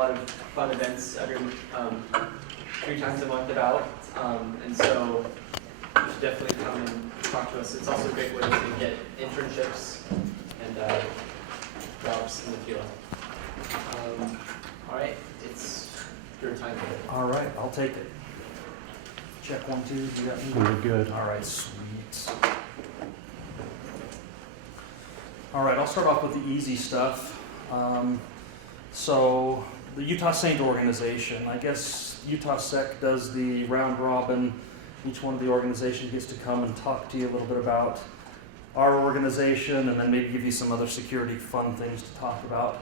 lot of fun events every 3 times a month about, and so you should definitely come and talk to us. It's also a great way to get internships and jobs in the field. All right, it's your time. All right, I'll take it. Check 1, 2. You got me? We're good. All right, sweet. All right, I'll start off with the easy stuff. So the UtahSec organization, I guess UtahSec does the round robin. Each one of the organizations gets to come and talk to you a little bit about our organization and then maybe give you some other security fun things to talk about.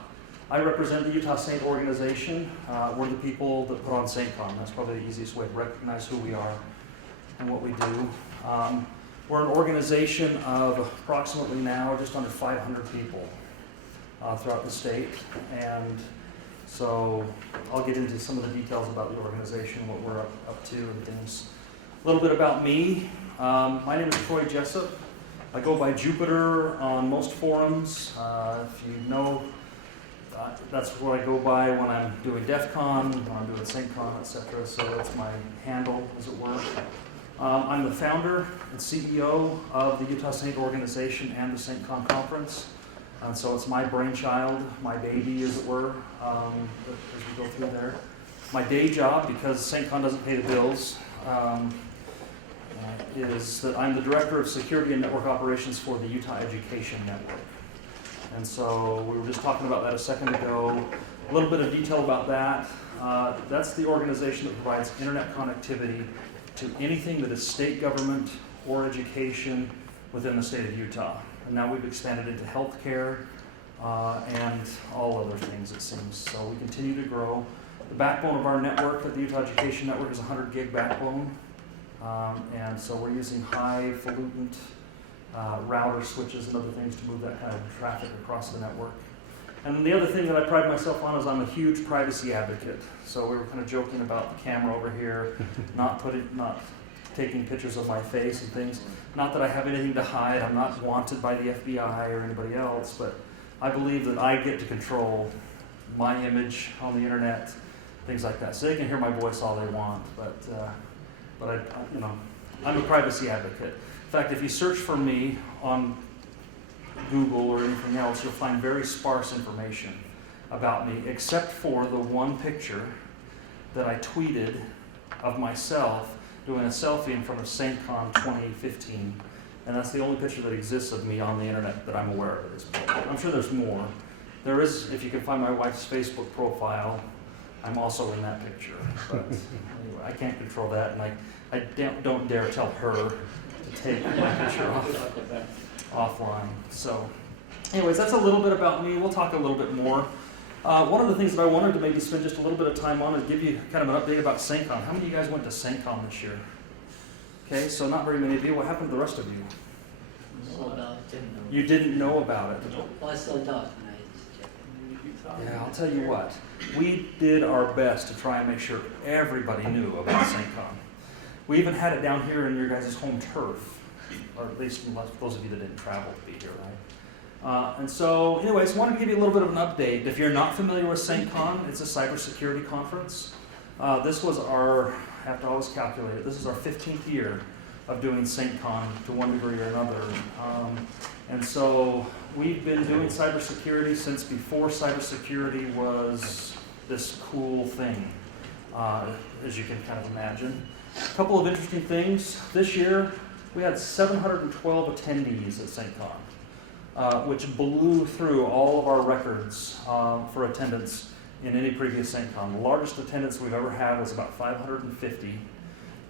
I represent the UtahSec organization. We're the people that put on SaintCon. That's probably the easiest way to recognize who we are and what we do. We're an organization of approximately now just under 500 people throughout the state. And so I'll get into some of the details about the organization, what we're up to and things. A little bit about me. My name is Troy Jessup. I go by Jupiter on most forums. If you know, that's what I go by when I'm doing DEF CON, when I'm doing SaintCon, etc. So that's my handle, as it were. I'm the founder and CEO of the UtahSec organization and the SaintCon conference. And so it's my brainchild, my baby, as it were, as we go through there. My day job, because SaintCon doesn't pay the bills, is that I'm the Director of Security and Network Operations for the Utah Education Network. And so we were just talking about that a second ago. A little bit of detail about that. That's the organization that provides internet connectivity to anything that is state government or education within the state of Utah. And now we've expanded into healthcare and all other things, it seems. So we continue to grow. The backbone of our network at the Utah Education Network is a 100 gig backbone. And so we're using highfalutin router switches and other things to move that kind of traffic across the network. And the other thing that I pride myself on is I'm a huge privacy advocate. So we were kind of joking about the camera over here, not taking pictures of my face and things. Not that I have anything to hide. I'm not wanted by the FBI or anybody else, but I believe that I get to control my image on the internet, things like that. So they can hear my voice all they want, but I'm a privacy advocate. In fact, if you search for me on Google or anything else, you'll find very sparse information about me, except for the one picture that I tweeted of myself doing a selfie in front of SaintCon 2015. And that's the only picture that exists of me on the internet that I'm aware of at this point. I'm sure there's more. There is, if you can find my wife's Facebook profile, I'm also in that picture. But anyway, I can't control that, and I don't dare tell her to take my picture offline. So anyways, that's a little bit about me. We'll talk a little bit more. One of the things that I wanted to maybe spend just a little bit of time on is give you kind of an update about SaintCon. How many of you guys went to SaintCon this year? Okay, so not very many of you. What happened to the rest of you? You didn't know about it. Well, I still don't. Yeah, I'll tell you what. We did our best to try and make sure everybody knew about SaintCon. We even had it down here in your guys' home turf, or at least those of you that didn't travel to be here, right? And so, anyways, I wanted to give you a little bit of an update. If you're not familiar with SaintCon, it's a cybersecurity conference. This was our, I have to always calculate it, this is our 15th year of doing SaintCon to one degree or another. And so we've been doing cybersecurity since before cybersecurity was this cool thing, as you can kind of imagine. A couple of interesting things. This year, we had 712 attendees at SaintCon, which blew through all of our records for attendance in any previous SaintCon. The largest attendance we've ever had was about 550,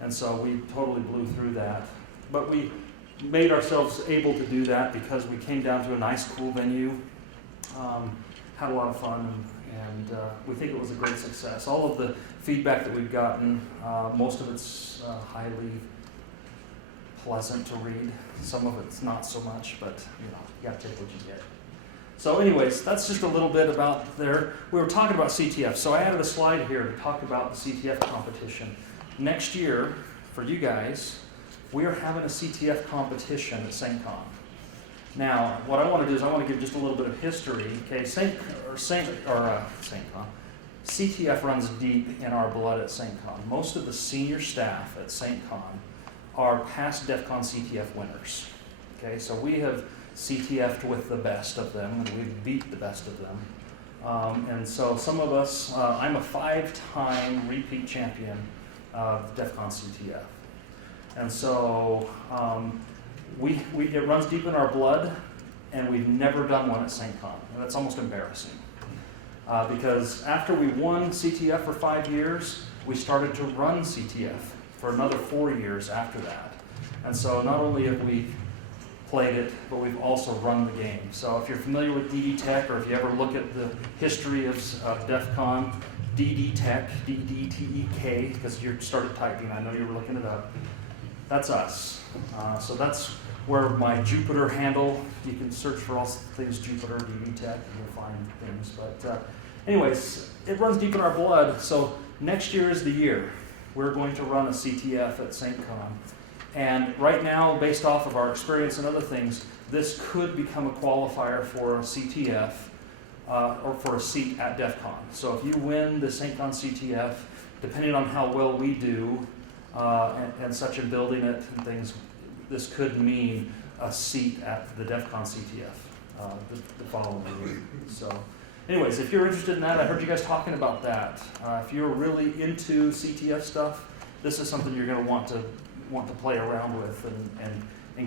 and so we totally blew through that. But we made ourselves able to do that because we came down to a nice, cool venue, had a lot of fun, and we think it was a great success. All of the feedback that we've gotten, most of it's highly pleasant to read. Some of it's not so much, but you got to take what you get. So anyways, that's just a little bit about there. We were talking about CTF, so I added a slide here to talk about the CTF competition. Next year, for you guys, we are having a CTF competition at SaintCon. Now, what I want to do is I want to give just a little bit of history. Okay, SaintCon. CTF runs deep in our blood at St. Con. Most of the senior staff at St. Con are past DEF CON CTF winners. Okay, so we have CTF'd with the best of them, and we've beat the best of them. And so some of us, I'm a 5-time repeat champion of DEF CON CTF. And so it runs deep in our blood, and we've never done one at St. Con. And that's almost embarrassing. Because after we won CTF for 5 years, we started to run CTF for another 4 years after that. And so not only have we played it, but we've also run the game. So if you're familiar with DD Tech, or if you ever look at the history of DEF CON, DD Tech, DDTEK, because you started typing, I know you were looking it up, that's us. So that's where my Jupiter handle, you can search for all things Jupiter, DD Tech, and you'll find things. But anyways, it runs deep in our blood, so next year is the year. We're going to run a CTF at St. Con. And right now, based off of our experience and other things, this could become a qualifier for a CTF or for a seat at DEF CON. So if you win the St. Con CTF, depending on how well we do and such in building it and things, this could mean a seat at the DEF CON CTF the following year. So anyways, if you're interested in that, I heard you guys talking about that. If you're really into CTF stuff, this is something you're going to want to play around with and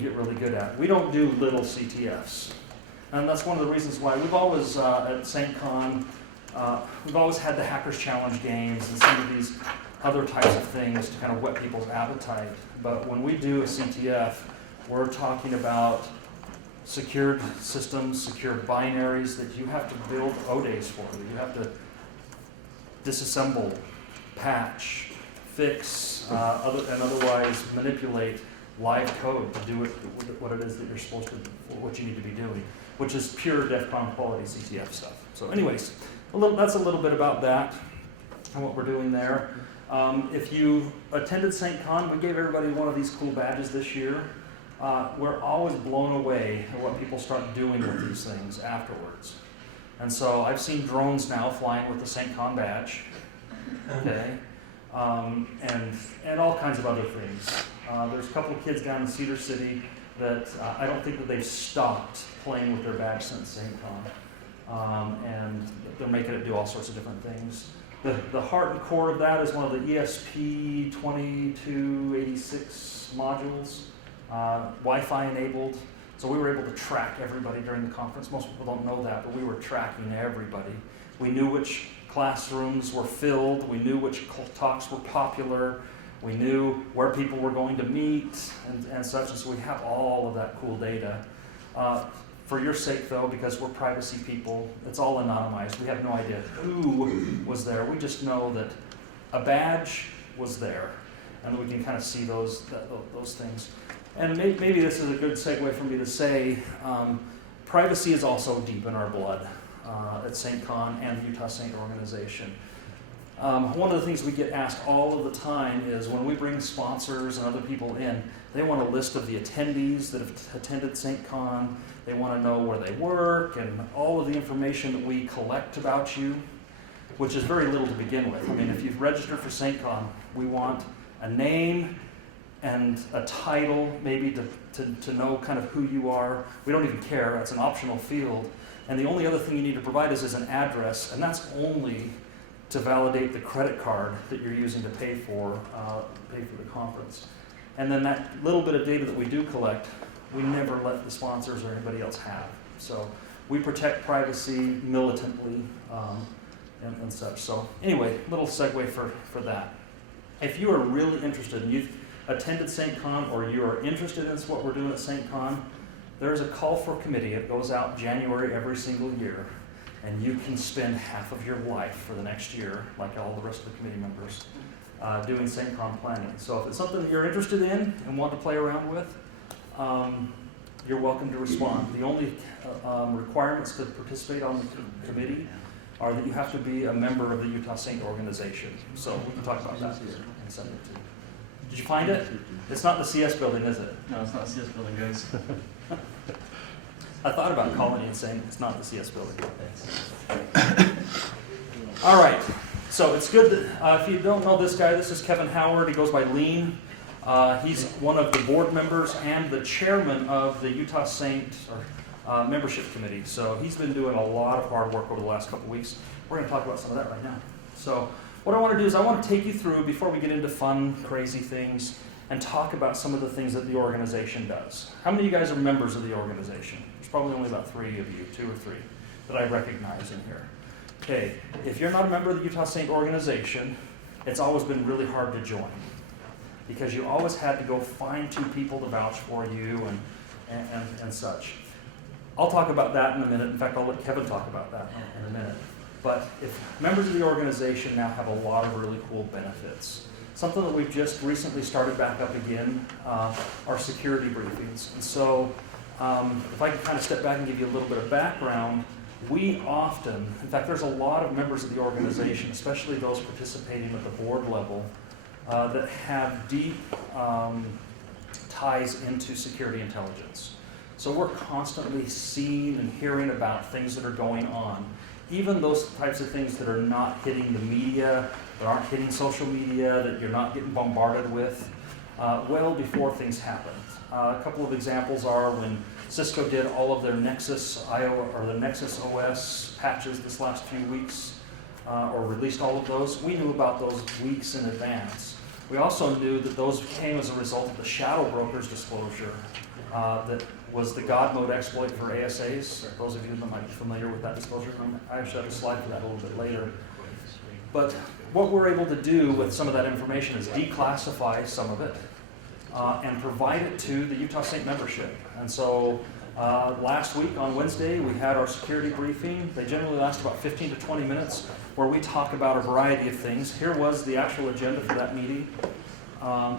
get really good at. We don't do little CTFs. And that's one of the reasons why we've always, at St. Con, we've always had the Hackers Challenge games and some of these other types of things to kind of whet people's appetite. But when we do a CTF, we're talking about secured systems, secured binaries that you have to build ODAs for, that you have to disassemble, patch, fix, and otherwise manipulate live code to do what it is that you're supposed to, what you need to be doing, which is pure DEF CON quality CTF stuff. So anyways, that's a little bit about that and what we're doing there. If you attended St. Con, we gave everybody one of these cool badges this year. We're always blown away at what people start doing with these things afterwards. And so I've seen drones now flying with the St. Con badge. Okay. And all kinds of other things. There's a couple of kids down in Cedar City that I don't think that they've stopped playing with their badge since St. Con. And they're making it do all sorts of different things. The heart and core of that is one of the ESP2286 modules, Wi-Fi enabled. So we were able to track everybody during the conference. Most people don't know that, but we were tracking everybody. We knew which classrooms were filled. We knew which talks were popular. We knew where people were going to meet and such. And so we have all of that cool data. For your sake, though, because we're privacy people, it's all anonymized. We have no idea who was there. We just know that a badge was there, and we can kind of see those things. And maybe this is a good segue for me to say, privacy is also deep in our blood at St. Con and the UtahSec organization. One of the things we get asked all of the time is when we bring sponsors and other people in, they want a list of the attendees that have attended St. Con. They want to know where they work and all of the information that we collect about you, which is very little to begin with. I mean, if you've registered for St. Con, we want a name and a title, maybe to know kind of who you are. We don't even care. That's an optional field. And the only other thing you need to provide is an address, and that's only to validate the credit card that you're using to pay for the conference. And then that little bit of data that we do collect, we never let the sponsors or anybody else have. So we protect privacy militantly and such. So anyway, little segue for that. If you are really interested and you've attended St. Con or you are interested in what we're doing at St. Con, there's a call for committee. It goes out January every single year. And you can spend half of your life for the next year, like all the rest of the committee members, doing St. Con planning. So if it's something that you're interested in and want to play around with, you're welcome to respond. The only requirements to participate on the committee are that you have to be a member of the UtahSec organization. So we can talk about that here and send it to you. Did you find it? It's not the CS building, is it? No, it's not the CS building, guys. I thought about calling you and saying it's not the CS building. All right. So it's good that, if you don't know this guy, this is Kevin Howard. He goes by Lean. He's one of the board members and the chairman of the UtahSec membership committee. So he's been doing a lot of hard work over the last couple weeks. We're going to talk about some of that right now. So what I want to do is I want to take you through, before we get into fun, crazy things, and talk about some of the things that the organization does. How many of you guys are members of the organization? There's probably only about 3 of you, 2 or 3, that I recognize in here. Okay, if you're not a member of the UtahSec organization, it's always been really hard to join, because you always had to go find 2 people to vouch for you and such. I'll talk about that in a minute. In fact, I'll let Kevin talk about that in a minute. But if members of the organization now have a lot of really cool benefits. Something that we've just recently started back up again are security briefings. And so if I can kind of step back and give you a little bit of background, we often, in fact, there's a lot of members of the organization, especially those participating at the board level, that have deep ties into security intelligence. So we're constantly seeing and hearing about things that are going on. Even those types of things that are not hitting the media, that aren't hitting social media, that you're not getting bombarded with, well before things happen. A couple of examples are when Cisco did all of their Nexus OS patches this last few weeks, or released all of those. We knew about those weeks in advance. We also knew that those came as a result of the Shadowbrokers disclosure that was the God mode exploit for ASAs. Those of you that might be familiar with that disclosure, I actually have a slide for that a little bit later. But what we're able to do with some of that information is declassify some of it and provide it to the UtahSec membership. And so last week on Wednesday, we had our security briefing. They generally last about 15 to 20 minutes, where we talk about a variety of things. Here was the actual agenda for that meeting,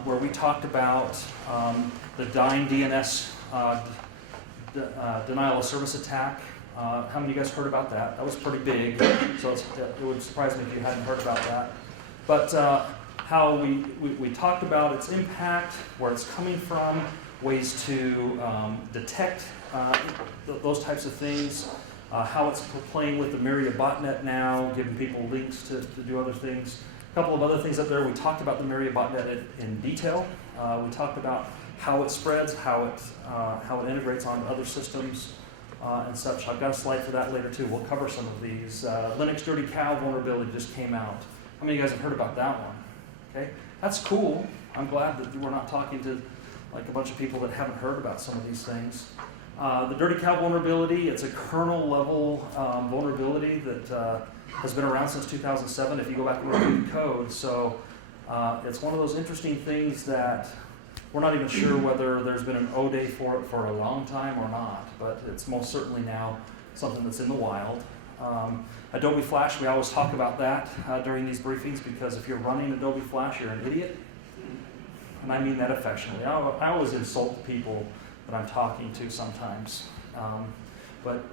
where we talked about the dying DNS denial of service attack. How many of you guys heard about that? That was pretty big, so it would surprise me if you hadn't heard about that. But how we talked about its impact, where it's coming from, ways to detect those types of things, how it's playing with the Mirai botnet now, giving people links to do other things. A couple of other things up there. We talked about the Mirai botnet in detail. We talked about how it spreads, how it integrates on other systems, and such. I've got a slide for that later too. We'll cover some of these. Linux Dirty Cow vulnerability just came out. How many of you guys have heard about that one? Okay, that's cool. I'm glad that we're not talking to like a bunch of people that haven't heard about some of these things. The Dirty Cow vulnerability, it's a kernel level vulnerability that has been around since 2007 if you go back and read the code. So it's one of those interesting things that we're not even sure whether there's been an O-day for it for a long time or not, but it's most certainly now something that's in the wild. Adobe Flash, we always talk about that during these briefings, because if you're running Adobe Flash, you're an idiot. And I mean that affectionately. I always insult the people that I'm talking to sometimes. But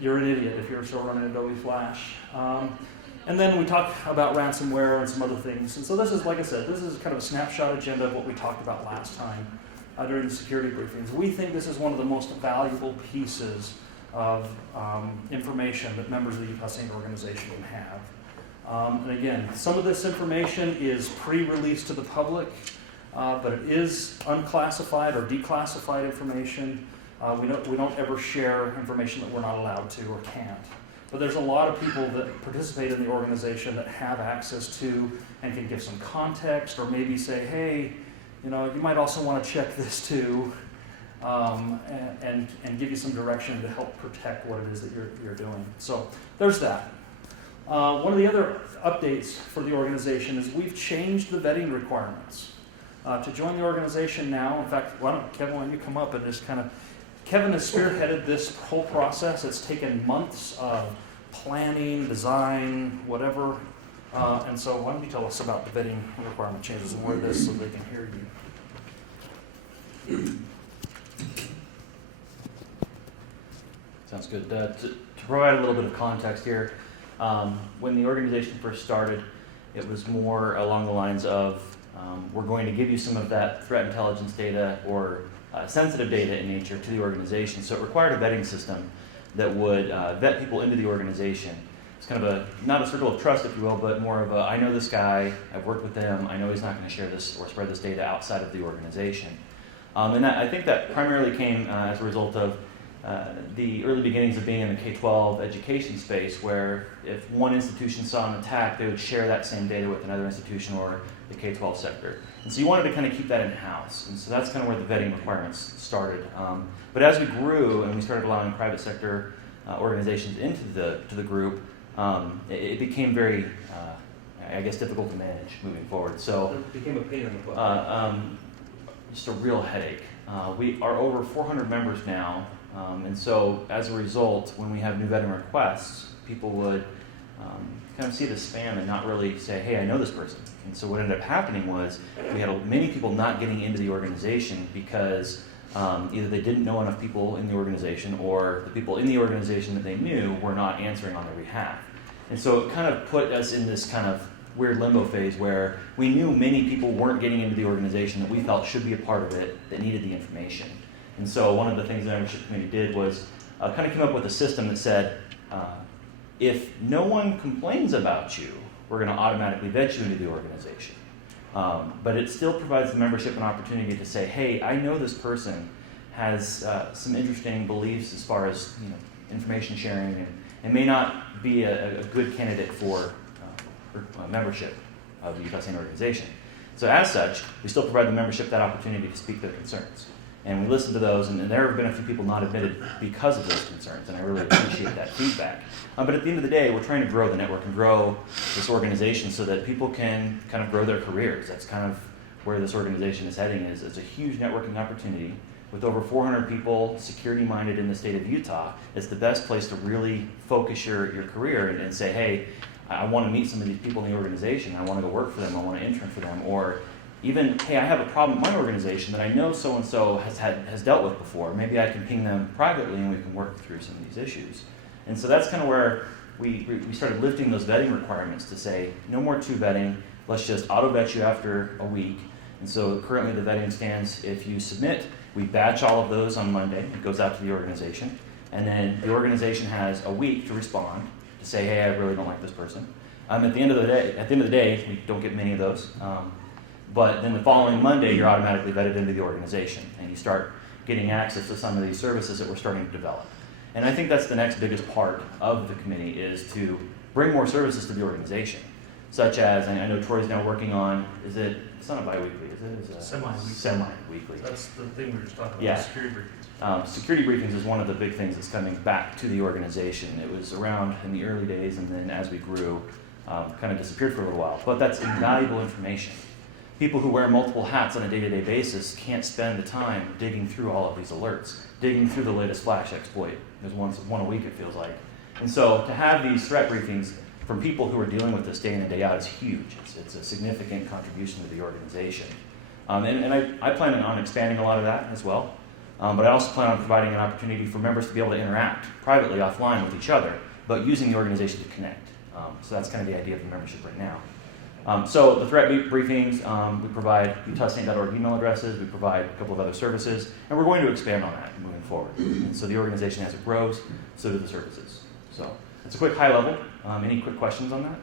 you're an idiot if you're still running Adobe Flash. And then we talk about ransomware and some other things. And so this is, like I said, this is kind of a snapshot agenda of what we talked about last time during the security briefings. We think this is one of the most valuable pieces of information that members of the UtahSec organization can have. And again, some of this information is pre-released to the public, but it is unclassified or declassified information. We don't ever share information that we're not allowed to or can't. But there's a lot of people that participate in the organization that have access to and can give some context, or maybe say, hey, you might also want to check this too, and give you some direction to help protect what it is that you're doing. So there's that. One of the other updates for the organization is we've changed the vetting requirements. To join the organization now, in fact, Kevin, why don't you come up and just kind of, Kevin has spearheaded this whole process. It's taken months of planning, design, whatever. And so why don't you tell us about the vetting requirement changes and where this so they can hear you. Sounds good. To provide a little bit of context here, when the organization first started, it was more along the lines of we're going to give you some of that threat intelligence data or sensitive data in nature to the organization. So it required a vetting system that would vet people into the organization. it's kind of not a circle of trust, if you will, but more of a, I know this guy, I've worked with him, I know he's not going to share this or spread this data outside of the organization. And I think that primarily came as a result of the early beginnings of being in the K-12 education space, where if one institution saw an attack, they would share that same data with another institution or the K-12 sector. And so you wanted to kind of keep that in-house. And so that's kind of where the vetting requirements started. But as we grew and we started allowing private sector organizations into the group, it became very, I guess, difficult to manage moving forward. So It became a pain in the butt. just a real headache. We are over 400 members now, and so as a result, when we have new vetting requests, people would kind of see the spam and not really say, hey, I know this person. And so what ended up happening was we had many people not getting into the organization because either they didn't know enough people in the organization, or the people in the organization that they knew were not answering on their behalf. And so it kind of put us in this kind of weird limbo phase where we knew many people weren't getting into the organization that we felt should be a part of it, that needed the information. And so one of the things the membership committee did was kind of came up with a system that said, if no one complains about you, we're going to automatically vet you into the organization. But it still provides the membership an opportunity to say, hey, I know this person has some interesting beliefs as far as information sharing, and may not be a good candidate for membership of the UtahSec organization. So as such, we still provide the membership that opportunity to speak their concerns. And we listen to those, and there have been a few people not admitted because of those concerns, and I really appreciate that feedback. But at the end of the day, we're trying to grow the network and grow this organization so that people can kind of grow their careers. That's kind of where this organization is heading. It's a huge networking opportunity. With over 400 people security-minded in the state of Utah, it's the best place to really focus your career and say, hey, I want to meet some of these people in the organization. I want to go work for them. I want to intern for them. Or even, hey, I have a problem in my organization that I know so-and-so has dealt with before. Maybe I can ping them privately and we can work through some of these issues. And so that's kind of where we started lifting those vetting requirements to say, no more two vetting. Let's just auto-vet you after a week. And so currently the vetting stands, if you submit, we batch all of those on Monday. It goes out to the organization. And then the organization has a week to respond, to say, hey, I really don't like this person. At the end of the day, we don't get many of those. But then the following Monday, you're automatically vetted into the organization, and you start getting access to some of these services that we're starting to develop. And I think that's the next biggest part of the committee, is to bring more services to the organization, such as, I know Troy's now working on, it's not a bi-weekly, is it? It's a Semi-weekly. Semi-weekly. That's the thing we were just talking about, Yeah. security briefings. Security briefings is one of the big things that's coming back to the organization. It was around in the early days, and then as we grew, kind of disappeared for a little while. But that's invaluable information. People who wear multiple hats on a day-to-day basis can't spend the time digging through all of these alerts, digging through the latest Flash exploit. There's one a week, it feels like. And so to have these threat briefings from people who are dealing with this day in and day out is huge. It's a significant contribution to the organization. And I plan on expanding a lot of that as well. But I also plan on providing an opportunity for members to be able to interact privately offline with each other, but using the organization to connect. So that's kind of the idea of the membership right now. So the threat briefings, we provide UtahSec.org email addresses, we provide a couple of other services, and we're going to expand on that moving forward. And so the organization, as it grows, so do the services. So it's a quick high level. Any quick questions on that?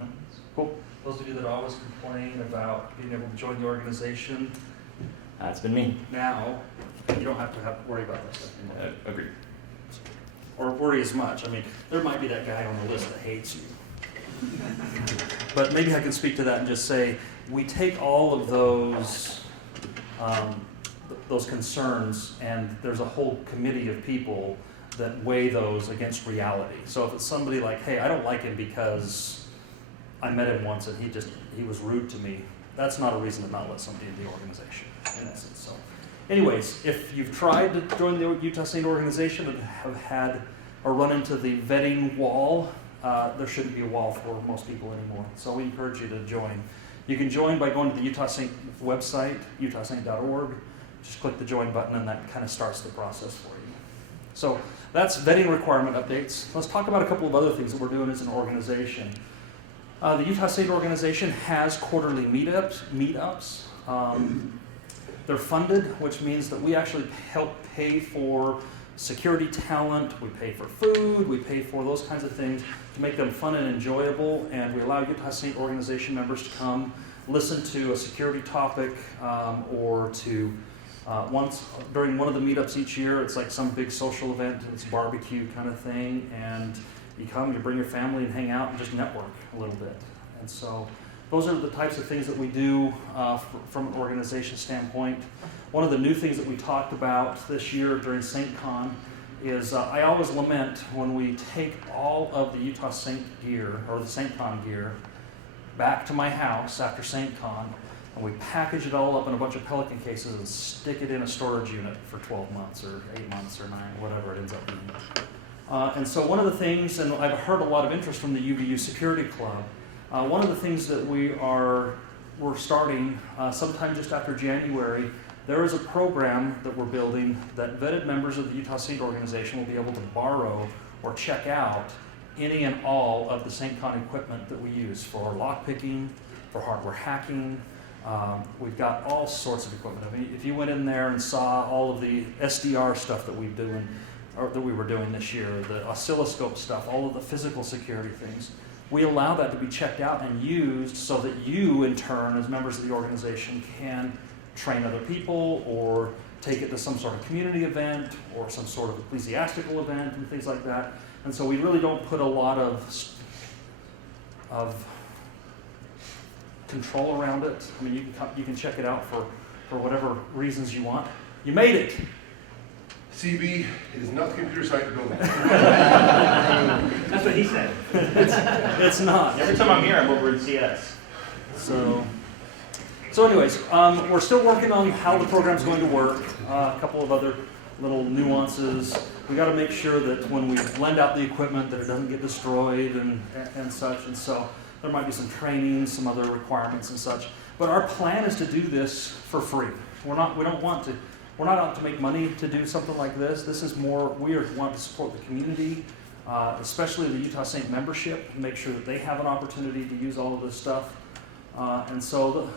No? Cool. Those of you that always complain about being able to join the organization, That's been me. now you don't have to worry about that stuff anymore. Agreed. Or worry as much. I mean, there might be that guy on the list that hates you. But maybe I can speak to that and just say, we take all of those concerns, and there's a whole committee of people that weigh those against reality. So if it's somebody like, hey, I don't like him because I met him once and he was rude to me, that's not a reason to not let somebody in the organization, in essence. So anyways, if you've tried to join the UtahSec organization and have had or run into the vetting wall, there shouldn't be a wall for most people anymore. So we encourage you to join. You can join by going to the UtahSec website, UtahSec.org. Just click the join button, and that kind of starts the process for you. So that's vetting requirement updates. Let's talk about a couple of other things that we're doing as an organization. The UtahSec organization has quarterly meetups. They're funded, which means that we actually help pay for security talent, we pay for food, we pay for those kinds of things to make them fun and enjoyable, and we allow UtahSec organization members to come listen to a security topic or to once during one of the meetups each year, it's like some big social event, it's a barbecue kind of thing, and you come, you bring your family and hang out and just network a little bit. And so those are the types of things that we do from an organization standpoint. One of the new things that we talked about this year during SaintCon is I always lament when we take all of the UtahSec gear, or the SaintCon gear, back to my house after SaintCon, and we package it all up in a bunch of Pelican cases and stick it in a storage unit for 12 months or 8 months or 9, whatever it ends up being. And so one of the things, and I've heard a lot of interest from the UVU Security Club, one of the things that we're starting sometime just after January, there is a program that we're building that vetted members of the UtahSec organization will be able to borrow or check out any and all of the SaintCon equipment that we use for lockpicking, for hardware hacking. We've got all sorts of equipment. I mean, if you went in there and saw all of the SDR stuff that we were doing this year, the oscilloscope stuff, all of the physical security things, we allow that to be checked out and used so that you, in turn, as members of the organization, can train other people or take it to some sort of community event or some sort of ecclesiastical event and things like that. And so we really don't put a lot of control around it. I mean, you can check it out for whatever reasons you want. You made it. CB, it is not the computer science building. That's what he said. It's not. Every time I'm here, I'm over in CS. So anyways, we're still working on how the program's going to work. A couple of other little nuances. We got to make sure that when we lend out the equipment that it doesn't get destroyed and such. And so there might be some training, some other requirements and such. But our plan is to do this for free. We're not out to make money to do something like this. This is more, we want to support the community, especially the UtahSec membership, make sure that they have an opportunity to use all of this stuff. And so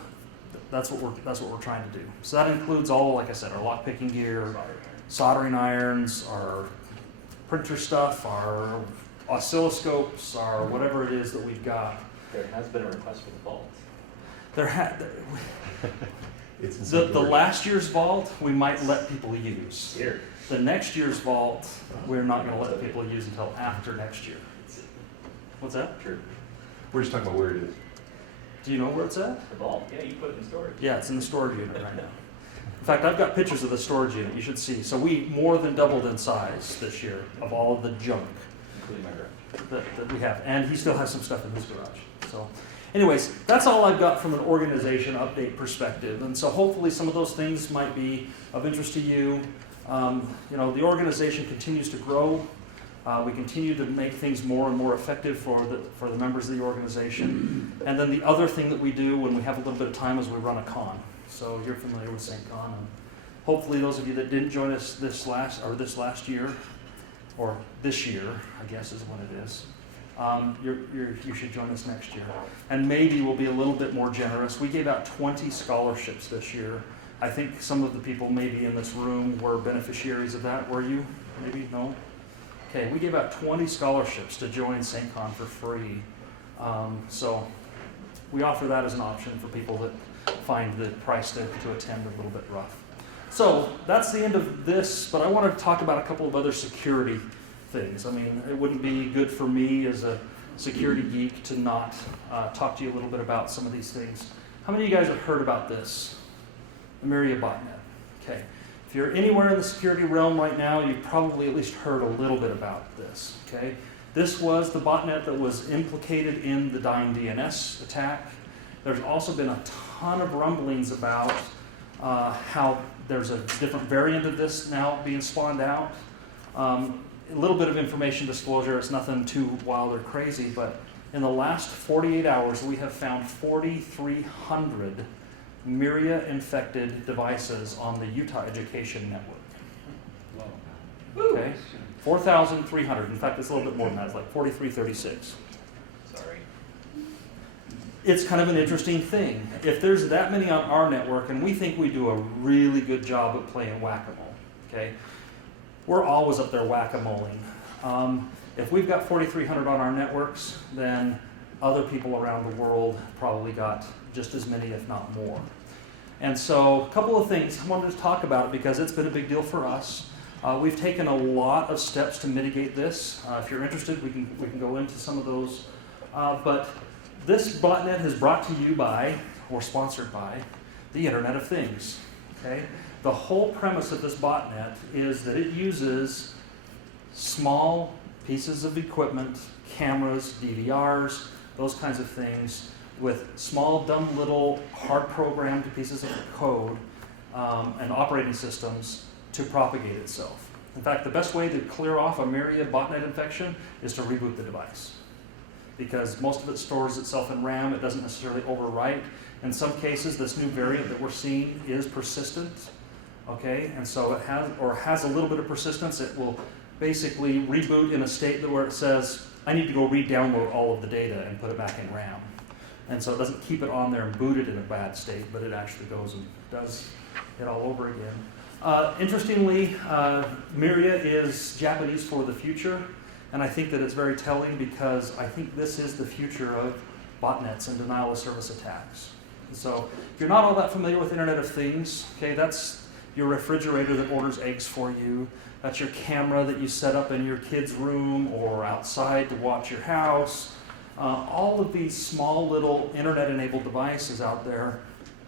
that's what we're trying to do. So that includes all, like I said, our lockpicking gear, soldering irons, our printer stuff, our oscilloscopes, our whatever it is that we've got. There has been a request for the vault. The last year's vault we might let people use. Here. The next year's vault we're not going to let people use until after next year. What's that? True. We're just talking about where it is. Do you know where it's at? The vault. Yeah, you put it in storage. Yeah, it's in the storage unit right now. In fact, I've got pictures of the storage unit. You should see. So we more than doubled in size this year of all of the junk Including my garage. that we have. And he still has some stuff in his garage. So anyways, that's all I've got from an organization update perspective. And so hopefully some of those things might be of interest to you. The organization continues to grow. We continue to make things more and more effective for the members of the organization. And then the other thing that we do when we have a little bit of time is we run a con. So you're familiar with SaintCon, and hopefully those of you that didn't join us this last year, or this year, I guess is when it is, you should join us next year. And maybe we'll be a little bit more generous. We gave out 20 scholarships this year. I think some of the people maybe in this room were beneficiaries of that. Were you? Maybe? No? Okay, we gave out 20 scholarships to join SaintCon for free. So we offer that as an option for people that find the price to attend a little bit rough. So that's the end of this, but I want to talk about a couple of other security things. I mean, it wouldn't be good for me as a security geek to not talk to you a little bit about some of these things. How many of you guys have heard about this? The Mirai botnet. Okay. If you're anywhere in the security realm right now, you've probably at least heard a little bit about this. Okay. This was the botnet that was implicated in the Dying DNS attack. There's also been a ton of rumblings about how there's a different variant of this now being spawned out. A little bit of information disclosure, it's nothing too wild or crazy, but in the last 48 hours, we have found 4,300 Mirai-infected devices on the Utah Education Network. Okay, 4,300. In fact, it's a little bit more than that. It's like 4,336. Sorry. It's kind of an interesting thing. If there's that many on our network, and we think we do a really good job at playing whack-a-mole, okay? we're always up there whack-a-moling. If we've got 4,300 on our networks, then other people around the world probably got just as many, if not more. And so a couple of things I wanted to talk about because it's been a big deal for us. We've taken a lot of steps to mitigate this. If you're interested, we can go into some of those. But this botnet is brought to you by, or sponsored by, the Internet of Things. Okay? The whole premise of this botnet is that it uses small pieces of equipment, cameras, DVRs, those kinds of things, with small, dumb little, hard-programmed pieces of code and operating systems to propagate itself. In fact, the best way to clear off a Mirai botnet infection is to reboot the device, because most of it stores itself in RAM. It doesn't necessarily overwrite. In some cases, this new variant that we're seeing is persistent, okay? And so it has a little bit of persistence. It will basically reboot in a state where it says, I need to go re-download all of the data and put it back in RAM. And so it doesn't keep it on there and boot it in a bad state, but it actually goes and does it all over again. Interestingly, Mirai is Japanese for the future, and I think that it's very telling because I think this is the future of botnets and denial of service attacks. And so if you're not all that familiar with Internet of Things, okay, that's your refrigerator that orders eggs for you. That's your camera that you set up in your kid's room or outside to watch your house. All of these small little internet-enabled devices out there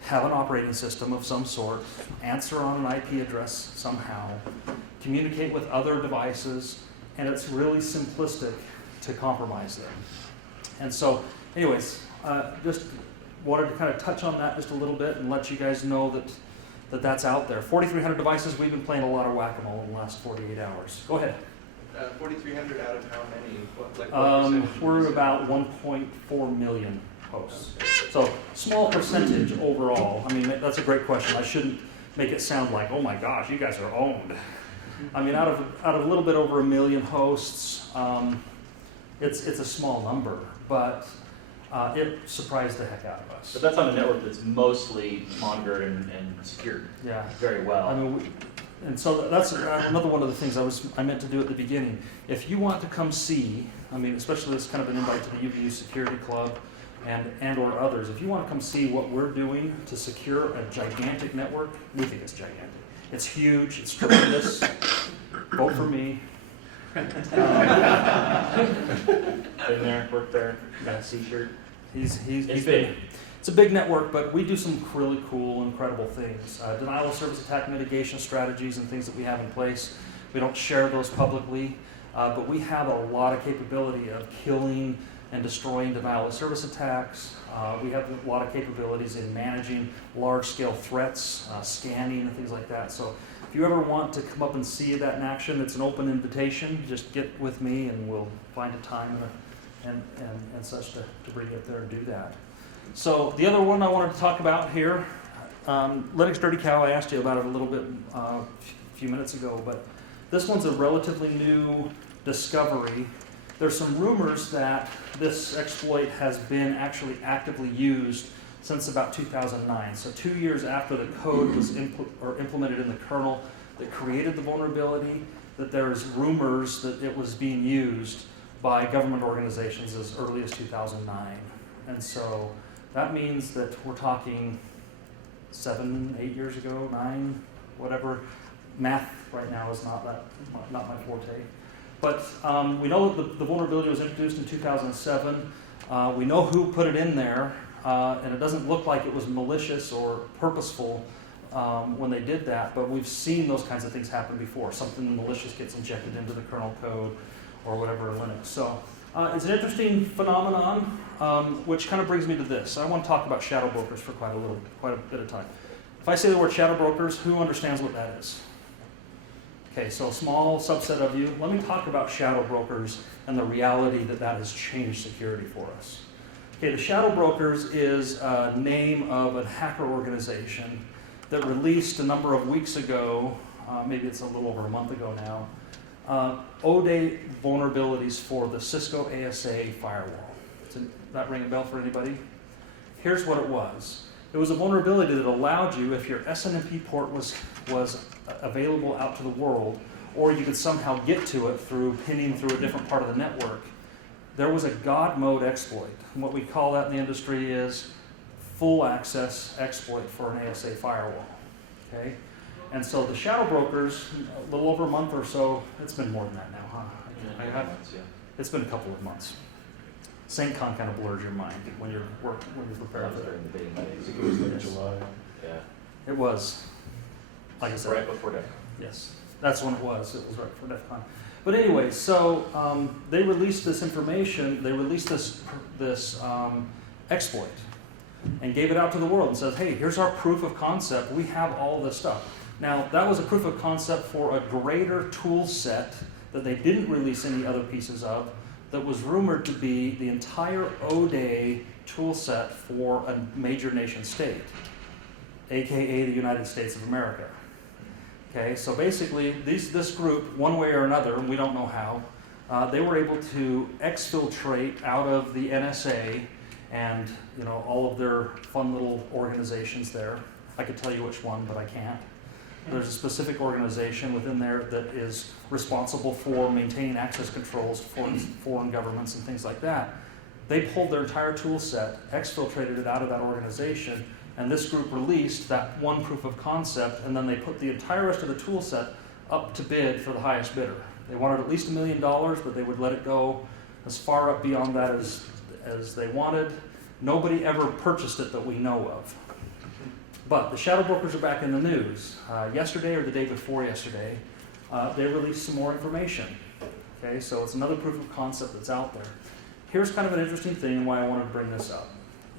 have an operating system of some sort, answer on an IP address somehow, communicate with other devices, and it's really simplistic to compromise them. And so, anyways, just wanted to kind of touch on that just a little bit and let you guys know that that's out there. 4,300 devices. We've been playing a lot of whack-a-mole in the last 48 hours. Go ahead. 4,300 out of how many? What We're about 1.4 million hosts. So small percentage overall. I mean, that's a great question. I shouldn't make it sound like, oh my gosh, you guys are owned. I mean, out of a little bit over 1 million hosts, it's a small number, but it surprised the heck out of us. But that's on a network that's mostly monitored and secured very well. I mean, and so that's another one of the things I meant to do at the beginning. If you want to come see, I mean, especially this kind of an invite to the UVU Security Club and or others, if you want to come see what we're doing to secure a gigantic network, we think it's gigantic. It's huge, it's tremendous. Vote for me. Been there, worked there, got a C-shirt. He's It's big. It's a big network, but we do some really cool, incredible things. Denial of service attack mitigation strategies and things that we have in place. We don't share those publicly, but we have a lot of capability of killing and destroying denial of service attacks. We have a lot of capabilities in managing large-scale threats, scanning and things like that. So if you ever want to come up and see that in action, it's an open invitation. Just get with me and we'll find a time and such to bring you up there and do that. So the other one I wanted to talk about here, Linux Dirty Cow, I asked you about it a little bit a few minutes ago, but this one's a relatively new discovery. There's some rumors that this exploit has been actually actively used since about 2009. So 2 years after the code was implemented in the kernel that created the vulnerability, that there's rumors that it was being used by government organizations as early as 2009. And so that means that we're talking 7, 8 years ago, 9, whatever. Math right now is not my forte. But we know that the vulnerability was introduced in 2007. We know who put it in there, and it doesn't look like it was malicious or purposeful when they did that, but we've seen those kinds of things happen before. Something malicious gets injected into the kernel code or whatever in Linux. So it's an interesting phenomenon, which kind of brings me to this. I want to talk about Shadowbrokers for quite a bit of time. If I say the word Shadowbrokers, who understands what that is? Okay, so a small subset of you. Let me talk about Shadowbrokers and the reality that that has changed security for us. Okay, the Shadowbrokers is a name of a hacker organization that released a number of weeks ago, maybe it's a little over a month ago now, O-Day vulnerabilities for the Cisco ASA firewall. Does that ring a bell for anybody? Here's what it was. It was a vulnerability that allowed you, if your SNMP port was available out to the world, or you could somehow get to it through pinning through a different part of the network. There was a God mode exploit. And what we call that in the industry is full access exploit for an ASA firewall. Okay? And so the Shadowbrokers, a little over a month or so, it's been more than that now, huh? It's been a couple of months. SaintCon kind of blurs your mind when you're prepared for it. I think it was like July. Yeah. It was, like I said. Right before DEF. Yes, that's when it was. It was right before DEF CON. But anyway, so they released this information. They released this exploit and gave it out to the world and said, hey, here's our proof of concept. We have all this stuff. Now, that was a proof of concept for a greater tool set that they didn't release any other pieces of, that was rumored to be the entire O-Day tool set for a major nation state, aka the United States of America. Okay, so basically this group, one way or another, and we don't know how, they were able to exfiltrate out of the NSA and all of their fun little organizations there. I could tell you which one, but I can't. There's a specific organization within there that is responsible for maintaining access controls for foreign governments and things like that. They pulled their entire tool set, exfiltrated it out of that organization, and this group released that one proof of concept, and then they put the entire rest of the tool set up to bid for the highest bidder. They wanted at least $1 million, but they would let it go as far up beyond that as they wanted. Nobody ever purchased it that we know of. But the Shadowbrokers are back in the news. Yesterday or the day before yesterday, they released some more information. Okay, so it's another proof of concept that's out there. Here's kind of an interesting thing and why I wanted to bring this up,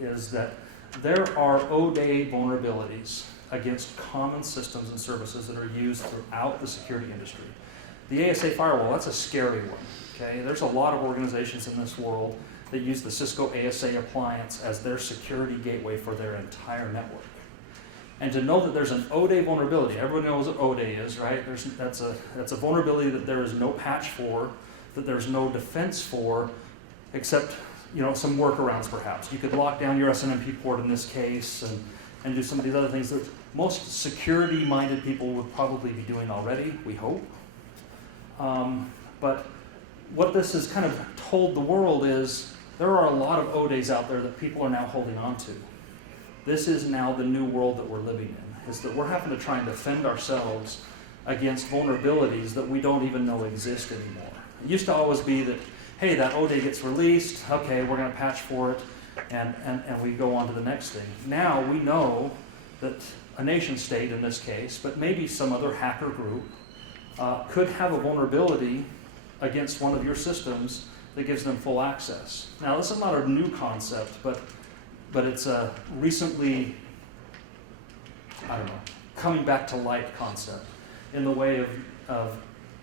is that there are O-Day vulnerabilities against common systems and services that are used throughout the security industry. The ASA firewall, that's a scary one. Okay, there's a lot of organizations in this world that use the Cisco ASA appliance as their security gateway for their entire network. And to know that there's an O-Day vulnerability, everyone knows what O-Day is, right? That's a vulnerability that there is no patch for, that there's no defense for, except some workarounds perhaps. You could lock down your SNMP port in this case and do some of these other things that most security-minded people would probably be doing already, we hope. But what this has kind of told the world is there are a lot of O-Days out there that people are now holding on to. This is now the new world that we're living in, is that we're having to try and defend ourselves against vulnerabilities that we don't even know exist anymore. It used to always be that, hey, that O-Day gets released, okay, we're going to patch for it, and we go on to the next thing. Now we know that a nation state in this case, but maybe some other hacker group, could have a vulnerability against one of your systems that gives them full access. Now this is not a new concept, but it's a recently, coming back to light concept in the way of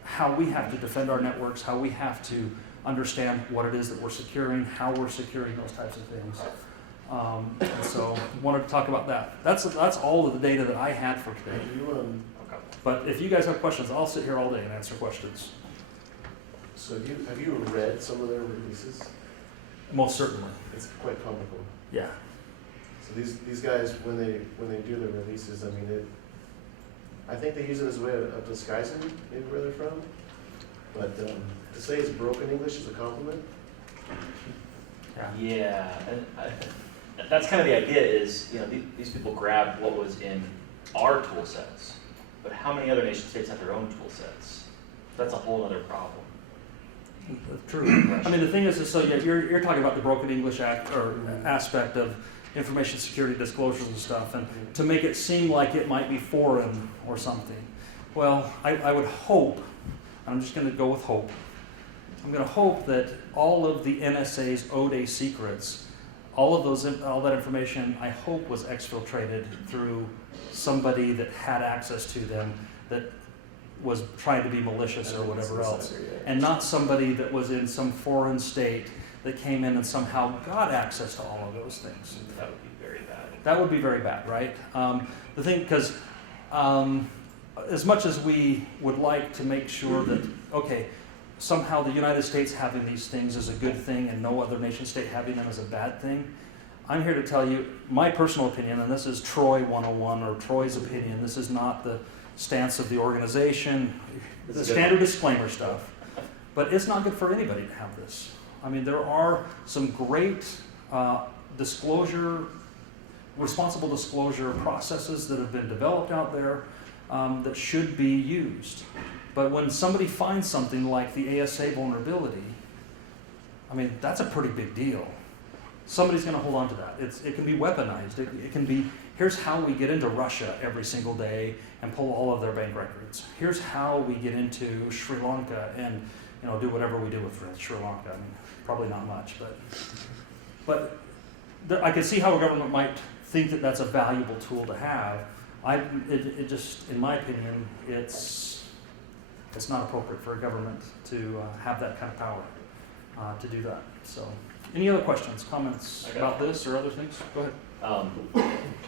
how we have to defend our networks, how we have to understand what it is that we're securing, how we're securing those types of things. And so wanted to talk about that. That's all of the data that I had for today. But if you guys have questions, I'll sit here all day and answer questions. So have you read some of their releases? Most certainly. It's quite comical. Yeah. So these guys, when they do their releases, I think they use it as a way of disguising maybe where they're from. But to say it's broken English is a compliment. Yeah, and that's kind of the idea is, these people grabbed what was in our tool sets, but how many other nation states have their own tool sets? That's a whole other problem. True. The thing is so yeah, you're talking about the broken English act or aspect of information security disclosures and stuff, and to make it seem like it might be foreign or something. Well, I would hope, I'm just going to go with hope. I'm going to hope that all of the NSA's O-Day secrets, all that information, I hope was exfiltrated through somebody that had access to them, that was trying to be malicious or whatever else, and not somebody that was in some foreign state that came in and somehow got access to all of those things. That would be very bad. That would be very bad, right? The thing, because as much as we would like to make sure that, okay, somehow the United States having these things is a good thing and no other nation state having them is a bad thing, I'm here to tell you my personal opinion, and this is Troy 101 or Troy's opinion. This is not the stance of the organization, That's the a good standard one. disclaimer stuff. But it's not good for anybody to have this. I mean, there are some great responsible disclosure processes that have been developed out there that should be used. But when somebody finds something like the ASA vulnerability, I mean, that's a pretty big deal. Somebody's going to hold on to that. It can be weaponized. It can be, here's how we get into Russia every single day and pull all of their bank records. Here's how we get into Sri Lanka and do whatever we do with Sri Lanka. I mean, probably not much, but I can see how a government might think that that's a valuable tool to have. It just, in my opinion, it's not appropriate for a government to have that kind of power to do that. So, any other questions, comments about this or other things? Go ahead.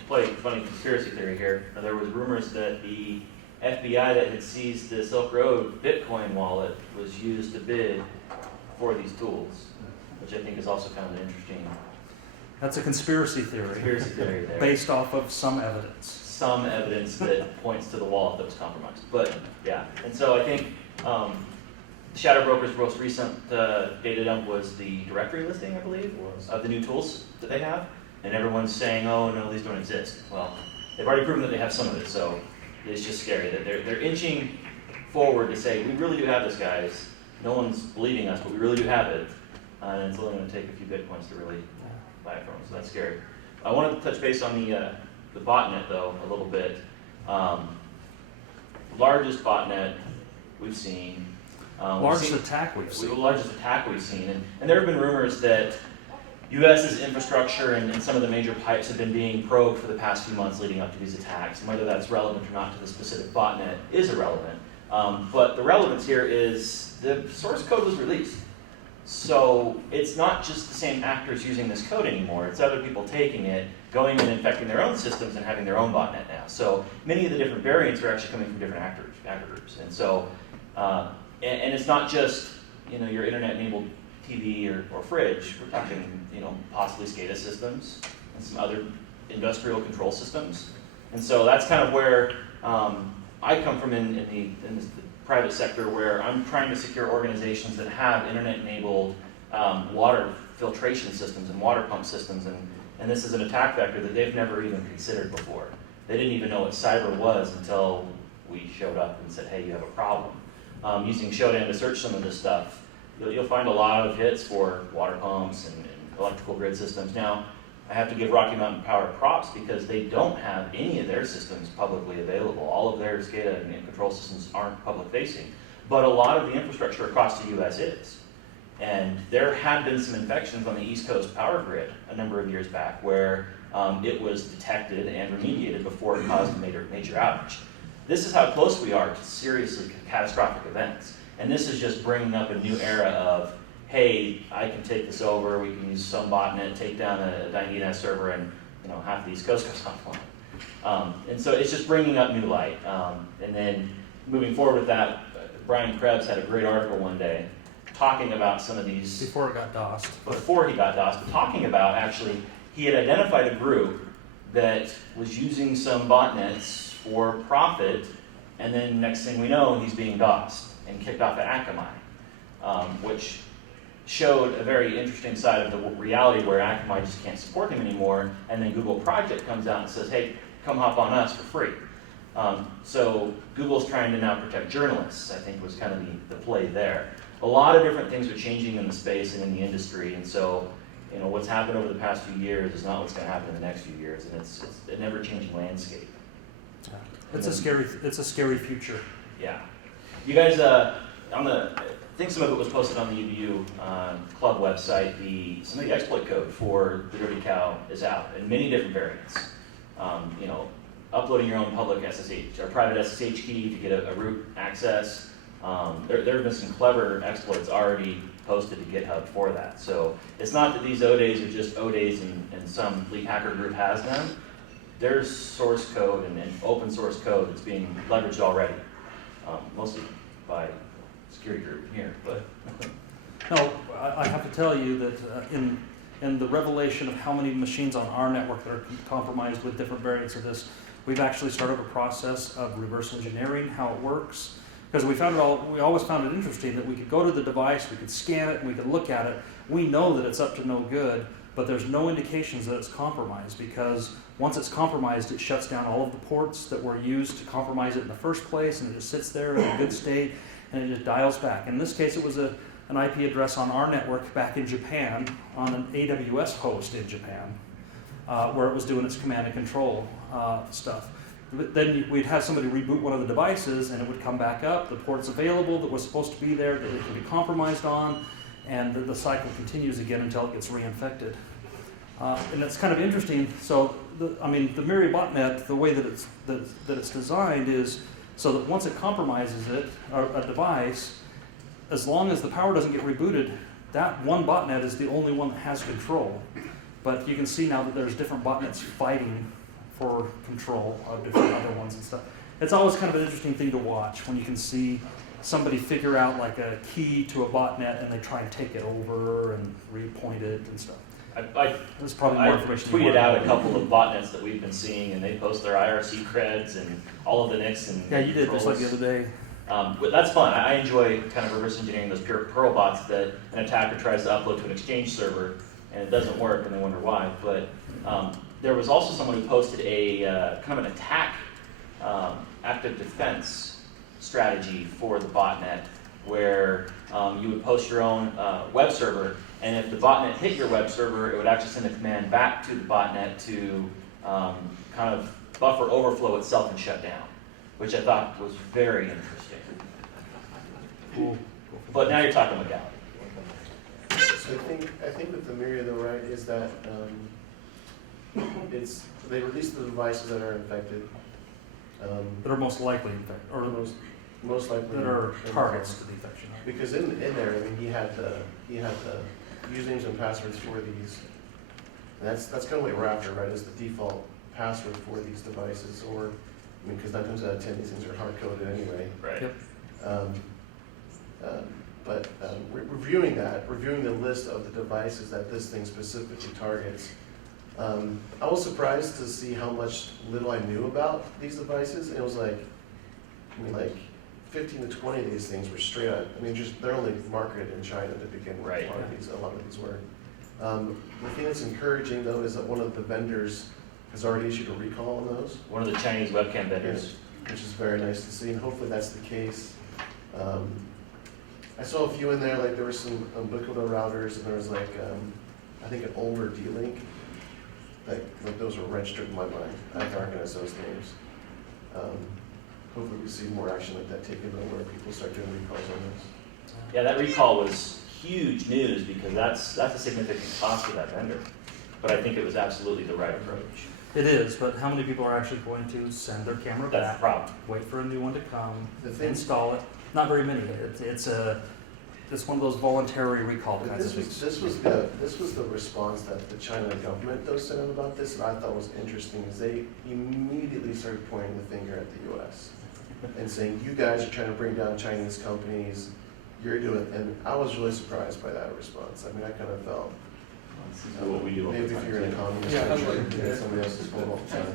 Play funny conspiracy theory here. There was rumors that the FBI that had seized the Silk Road Bitcoin wallet was used to bid for these tools, which I think is also kind of an interesting That's a conspiracy theory there. based off of some evidence. Some evidence that points to the wallet that was compromised. But yeah, and so I think Shadowbrokers' most recent data dump was the directory listing, I believe, of the new tools that they have. And everyone's saying, oh no, these don't exist. Well, they've already proven that they have some of it, so it's just scary that they're inching forward to say, we really do have this, guys. No one's believing us, but we really do have it. And it's only going to take a few Bitcoins to really buy it from them, so that's scary. I wanted to touch base on the botnet, though, a little bit. Largest botnet we've seen. Largest attack we've seen. The largest attack we've seen. And there have been rumors that U.S.'s infrastructure and some of the major pipes have been being probed for the past few months leading up to these attacks. And whether that's relevant or not to the specific botnet is irrelevant. But the relevance here is the source code was released. So it's not just the same actors using this code anymore. It's other people taking it, going and infecting their own systems and having their own botnet now. So many of the different variants are actually coming from different actor groups. And so, and it's not just your internet-enabled TV or fridge. We're talking possibly SCADA systems and some other industrial control systems. And so that's kind of where I come from in the private sector, where I'm trying to secure organizations that have internet-enabled water filtration systems and water pump systems, and this is an attack vector that they've never even considered before. They didn't even know what cyber was until we showed up and said, hey, you have a problem. Using Shodan to search some of this stuff, you'll find a lot of hits for water pumps and electrical grid systems. Now, I have to give Rocky Mountain Power props because they don't have any of their systems publicly available. All of their SCADA and control systems aren't public facing, but a lot of the infrastructure across the U.S. is. And there had been some infections on the East Coast power grid a number of years back where it was detected and remediated before it caused a major outage. This is how close we are to seriously catastrophic events. And this is just bringing up a new era of, hey, I can take this over, we can use some botnet, take down a DNS server, and half the East Coast goes offline. And so it's just bringing up new light. And then moving forward with that, Brian Krebs had a great article one day talking about some of these... Before it got DOSed. Before he got DOSed, but talking about actually, he had identified a group that was using some botnets for profit, and then next thing we know, he's being DOSed and kicked off at Akamai, which showed a very interesting side of the reality where Akamai just can't support him anymore, and then Google Project comes out and says, hey, come hop on us for free. So Google's trying to now protect journalists, I think was kind of the play there. A lot of different things are changing in the space and in the industry, and so what's happened over the past few years is not what's going to happen in the next few years, and it's a never-changing landscape. It's a scary future. Yeah. You guys, I think some of it was posted on the UVU club website. Some of the exploit code for the Dirty Cow is out in many different variants. Uploading your own public SSH or private SSH key to get a root access. There have been some clever exploits already posted to GitHub for that. So it's not that these O-days are just O-days and some leak hacker group has them. There's source code and open source code that's being leveraged already, mostly by security group here, but. No, I have to tell you that in the revelation of how many machines on our network that are compromised with different variants of this, We've actually started a process of reverse engineering how it works, because we always found it interesting that we could go to the device, we could scan it, and we could look at it. We know that it's up to no good, but there's no indications that it's compromised, because once it's compromised, it shuts down all of the ports that were used to compromise it in the first place, and it just sits there in a good state, and it just dials back. In this case, it was an IP address on our network back in Japan, on an AWS host in Japan, where it was doing its command and control stuff. But then we'd have somebody reboot one of the devices, and it would come back up, the port's available that was supposed to be there, that it can be compromised on, and the cycle continues again until it gets reinfected. And it's kind of interesting. So, the Mirai botnet, the way that it's designed is so that once it compromises it, or a device, as long as the power doesn't get rebooted, that one botnet is the only one that has control. But you can see now that there's different botnets fighting for control of different other ones and stuff. It's always kind of an interesting thing to watch when you can see somebody figure out like a key to a botnet and they try and take it over and repoint it and stuff. There's probably more information. Tweeted out a couple of botnets that we've been seeing, and they post their IRC creds and all of the nicks and yeah, you did just like the other day. But that's fun. I enjoy kind of reverse engineering those pure Perl bots that an attacker tries to upload to an Exchange server and it doesn't work and they wonder why. But there was also someone who posted a kind of an attack active defense strategy for the botnet, where you would post your own web server, and if the botnet hit your web server, it would actually send a command back to the botnet to kind of buffer overflow itself and shut down, which I thought was very interesting. Cool. But now you're talking legality. So I think with the Mirai, though, right, is that they release the devices that are infected. That are most likely infected, or most likely that are targets to the infection. Because in there, I mean, he had the usernames and passwords for these. And that's kind of what we're after, right? Is the default password for these devices, or I mean, because 9 times out of 10 these things are hard coded anyway. Right. Yep. But reviewing the list of the devices that this thing specifically targets, I was surprised to see how little I knew about these devices. It was like 15 to 20 of these things were straight up. I mean, they're only marketed in China to begin with. Right. A lot of these were. The thing that's encouraging though is that one of the vendors has already issued a recall on those. One of the Chinese webcam vendors. Which is very nice to see, and hopefully that's the case. I saw a few in there, like there were some Ubiquitous routers, and there was like, I think an older D-Link. Like those were registered in my mind. I have to recognize those names. Hopefully we see more action like that taken over, where people start doing recalls on this. Yeah, that recall was huge news because that's a significant cost to that vendor. But I think it was absolutely the right approach. It is, but how many people are actually going to send their camera That's back? the problem. Wait for a new one to come, The install it. Not very many. It's one of those voluntary recall But kinds of things. this was the response that the China government though sent out about this, and I thought was interesting, is they immediately started pointing the finger at the U.S. and saying, you guys are trying to bring down Chinese companies, you're doing, and I was really surprised by that response. I mean, I kind of felt, What we do all the maybe if time, you're in a too. communist Yeah, country, like, you know, somebody else's fault all the time.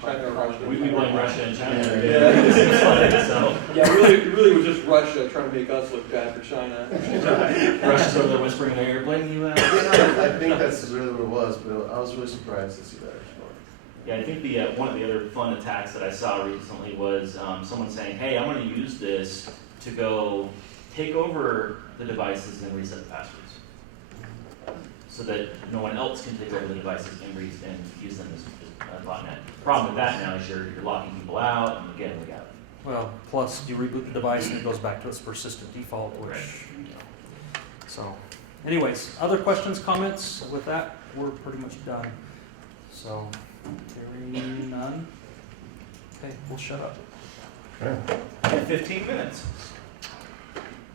China or Russia. We blame Russia and China. Yeah. So Yeah, really was just Russia trying to make us look bad for China. Russia's over there whispering in their ear, blame the U.S. I think that's really what it was, but I was really surprised to see that response. Yeah, I think one of the other fun attacks that I saw recently was someone saying, hey, I'm going to use this to go take over the devices and reset the passwords, so that no one else can take over the devices and use them as a botnet. The problem with that now is you're locking people out, and again, we got it. Well, plus you reboot the device and it goes back to its persistent default, which, Right. so. Anyways, other questions, comments? With that, we're pretty much done. So, hearing none. Okay, we'll shut up. In 15 minutes.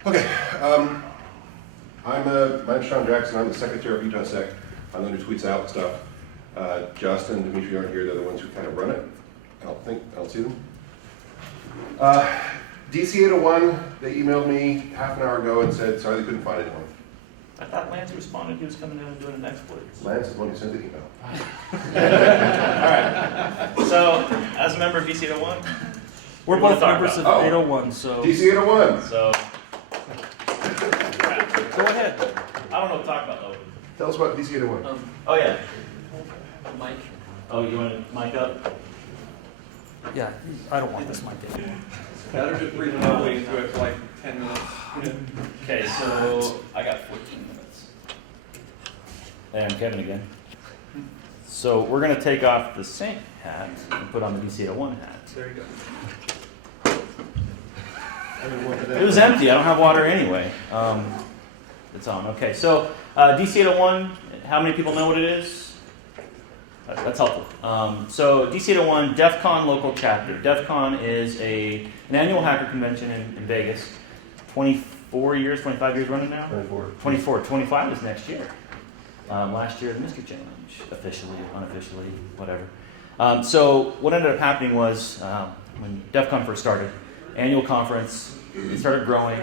Okay, my name's Sean Jackson. I'm the secretary of UtahSec. I'm the one who tweets out stuff. Justin and Dimitri aren't here. They're the ones who kind of run it. I don't see them. DC 801, they emailed me half an hour ago and said, sorry, they couldn't find anyone. I thought Lance responded he was coming in and doing an exploit. Lance is the one who sent the email. Alright, so as a member of DC 801, We're What do you both wanna talk members of about? Oh. 801, so DC 801, so go ahead. I don't know what to talk about though. tell us about DC 801. Oh yeah. Mike? Oh, you want to mic up? Yeah, I don't want this mic anymore. Yeah, they're just breathing my way into it for like 10 minutes. Okay, so I got 14 minutes. Hey, I'm Kevin again. So we're gonna take off the Saint hat and put on the DC 801 hat. There you go. It was empty. I don't have water anyway. It's on. Okay, so DC 801. How many people know what it is? That's helpful. So DC 801, DEF CON local chapter. DEF CON is an annual hacker convention in Vegas. 24 years, 25 years running now? 24. 25 is next year. Last year, the Mystery Challenge, officially, unofficially, whatever. So what ended up happening was when DEF CON first started, annual conference, it started growing,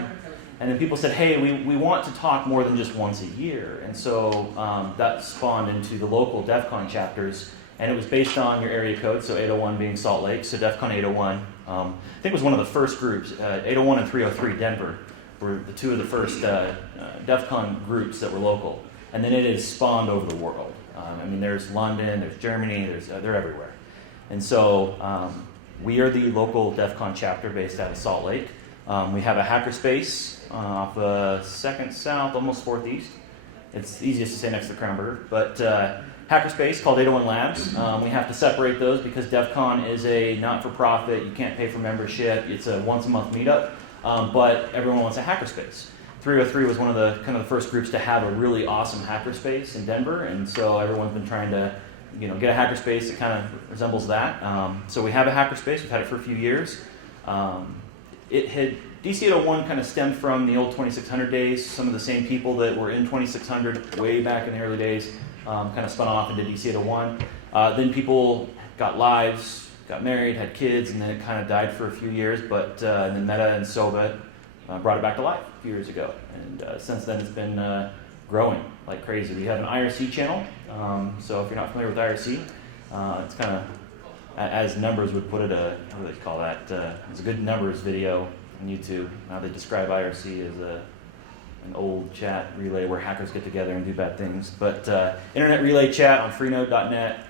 and then people said, hey, we want to talk more than just once a year. And so that spawned into the local DEF CON chapters, and it was based on your area code, so 801 being Salt Lake, so DEF CON 801. I think it was one of the first groups, 801 and 303 Denver were the two of the first DEF CON groups that were local. And then it has spawned over the world. I mean, there's London, there's Germany, they're everywhere. And so we are the local DEF CON chapter based out of Salt Lake. We have a hackerspace off 2nd South, almost 4th East. It's easiest to say next to the Crown Burger. But hackerspace called 801 Labs. We have to separate those because DEF CON is a not-for-profit. You can't pay for membership. It's a once-a-month meetup. But everyone wants a hackerspace. 303 was one of the kind of the first groups to have a really awesome hackerspace in Denver, and so everyone's been trying to, get a hackerspace that kind of resembles that. So we have a hackerspace. We've had it for a few years. DC 801 kind of stemmed from the old 2600 days. Some of the same people that were in 2600 way back in the early days kind of spun off into DC 801. Then people got lives, got married, had kids, and then it kind of died for a few years. But then Meta and Soba brought it back to life a few years ago, and since then it's been growing like crazy. We have an IRC channel, so if you're not familiar with IRC, it's kind of, as numbers would put it, what do they call that? It's a good numbers video on YouTube. Now they describe IRC as an old chat relay where hackers get together and do bad things. But internet relay chat on freenode.net.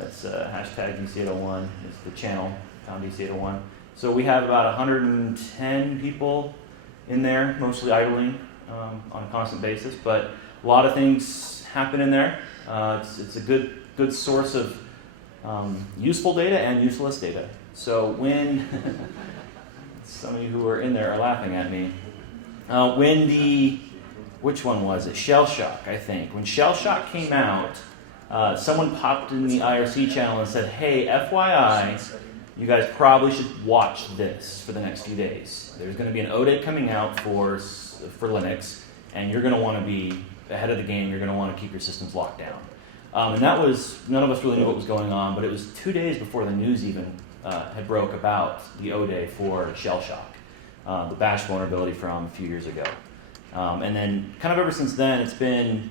It's hashtag DC801 is the channel, found DC801. So we have about 110 people in there, mostly idling on a constant basis, but a lot of things happen in there. It's a good source of useful data and useless data. So when some of you who are in there are laughing at me, which one was it? Shell Shock, I think. When Shell Shock came out, someone popped in the IRC channel and said, hey, FYI, you guys probably should watch this for the next few days. There's going to be an O-Day coming out for Linux, and you're going to want to be ahead of the game. You're going to want to keep your systems locked down. And that was, none of us really knew what was going on, but it was 2 days before the news even had broke about the O-Day for Shell Shock, the bash vulnerability from a few years ago. And then kind of ever since then, it's been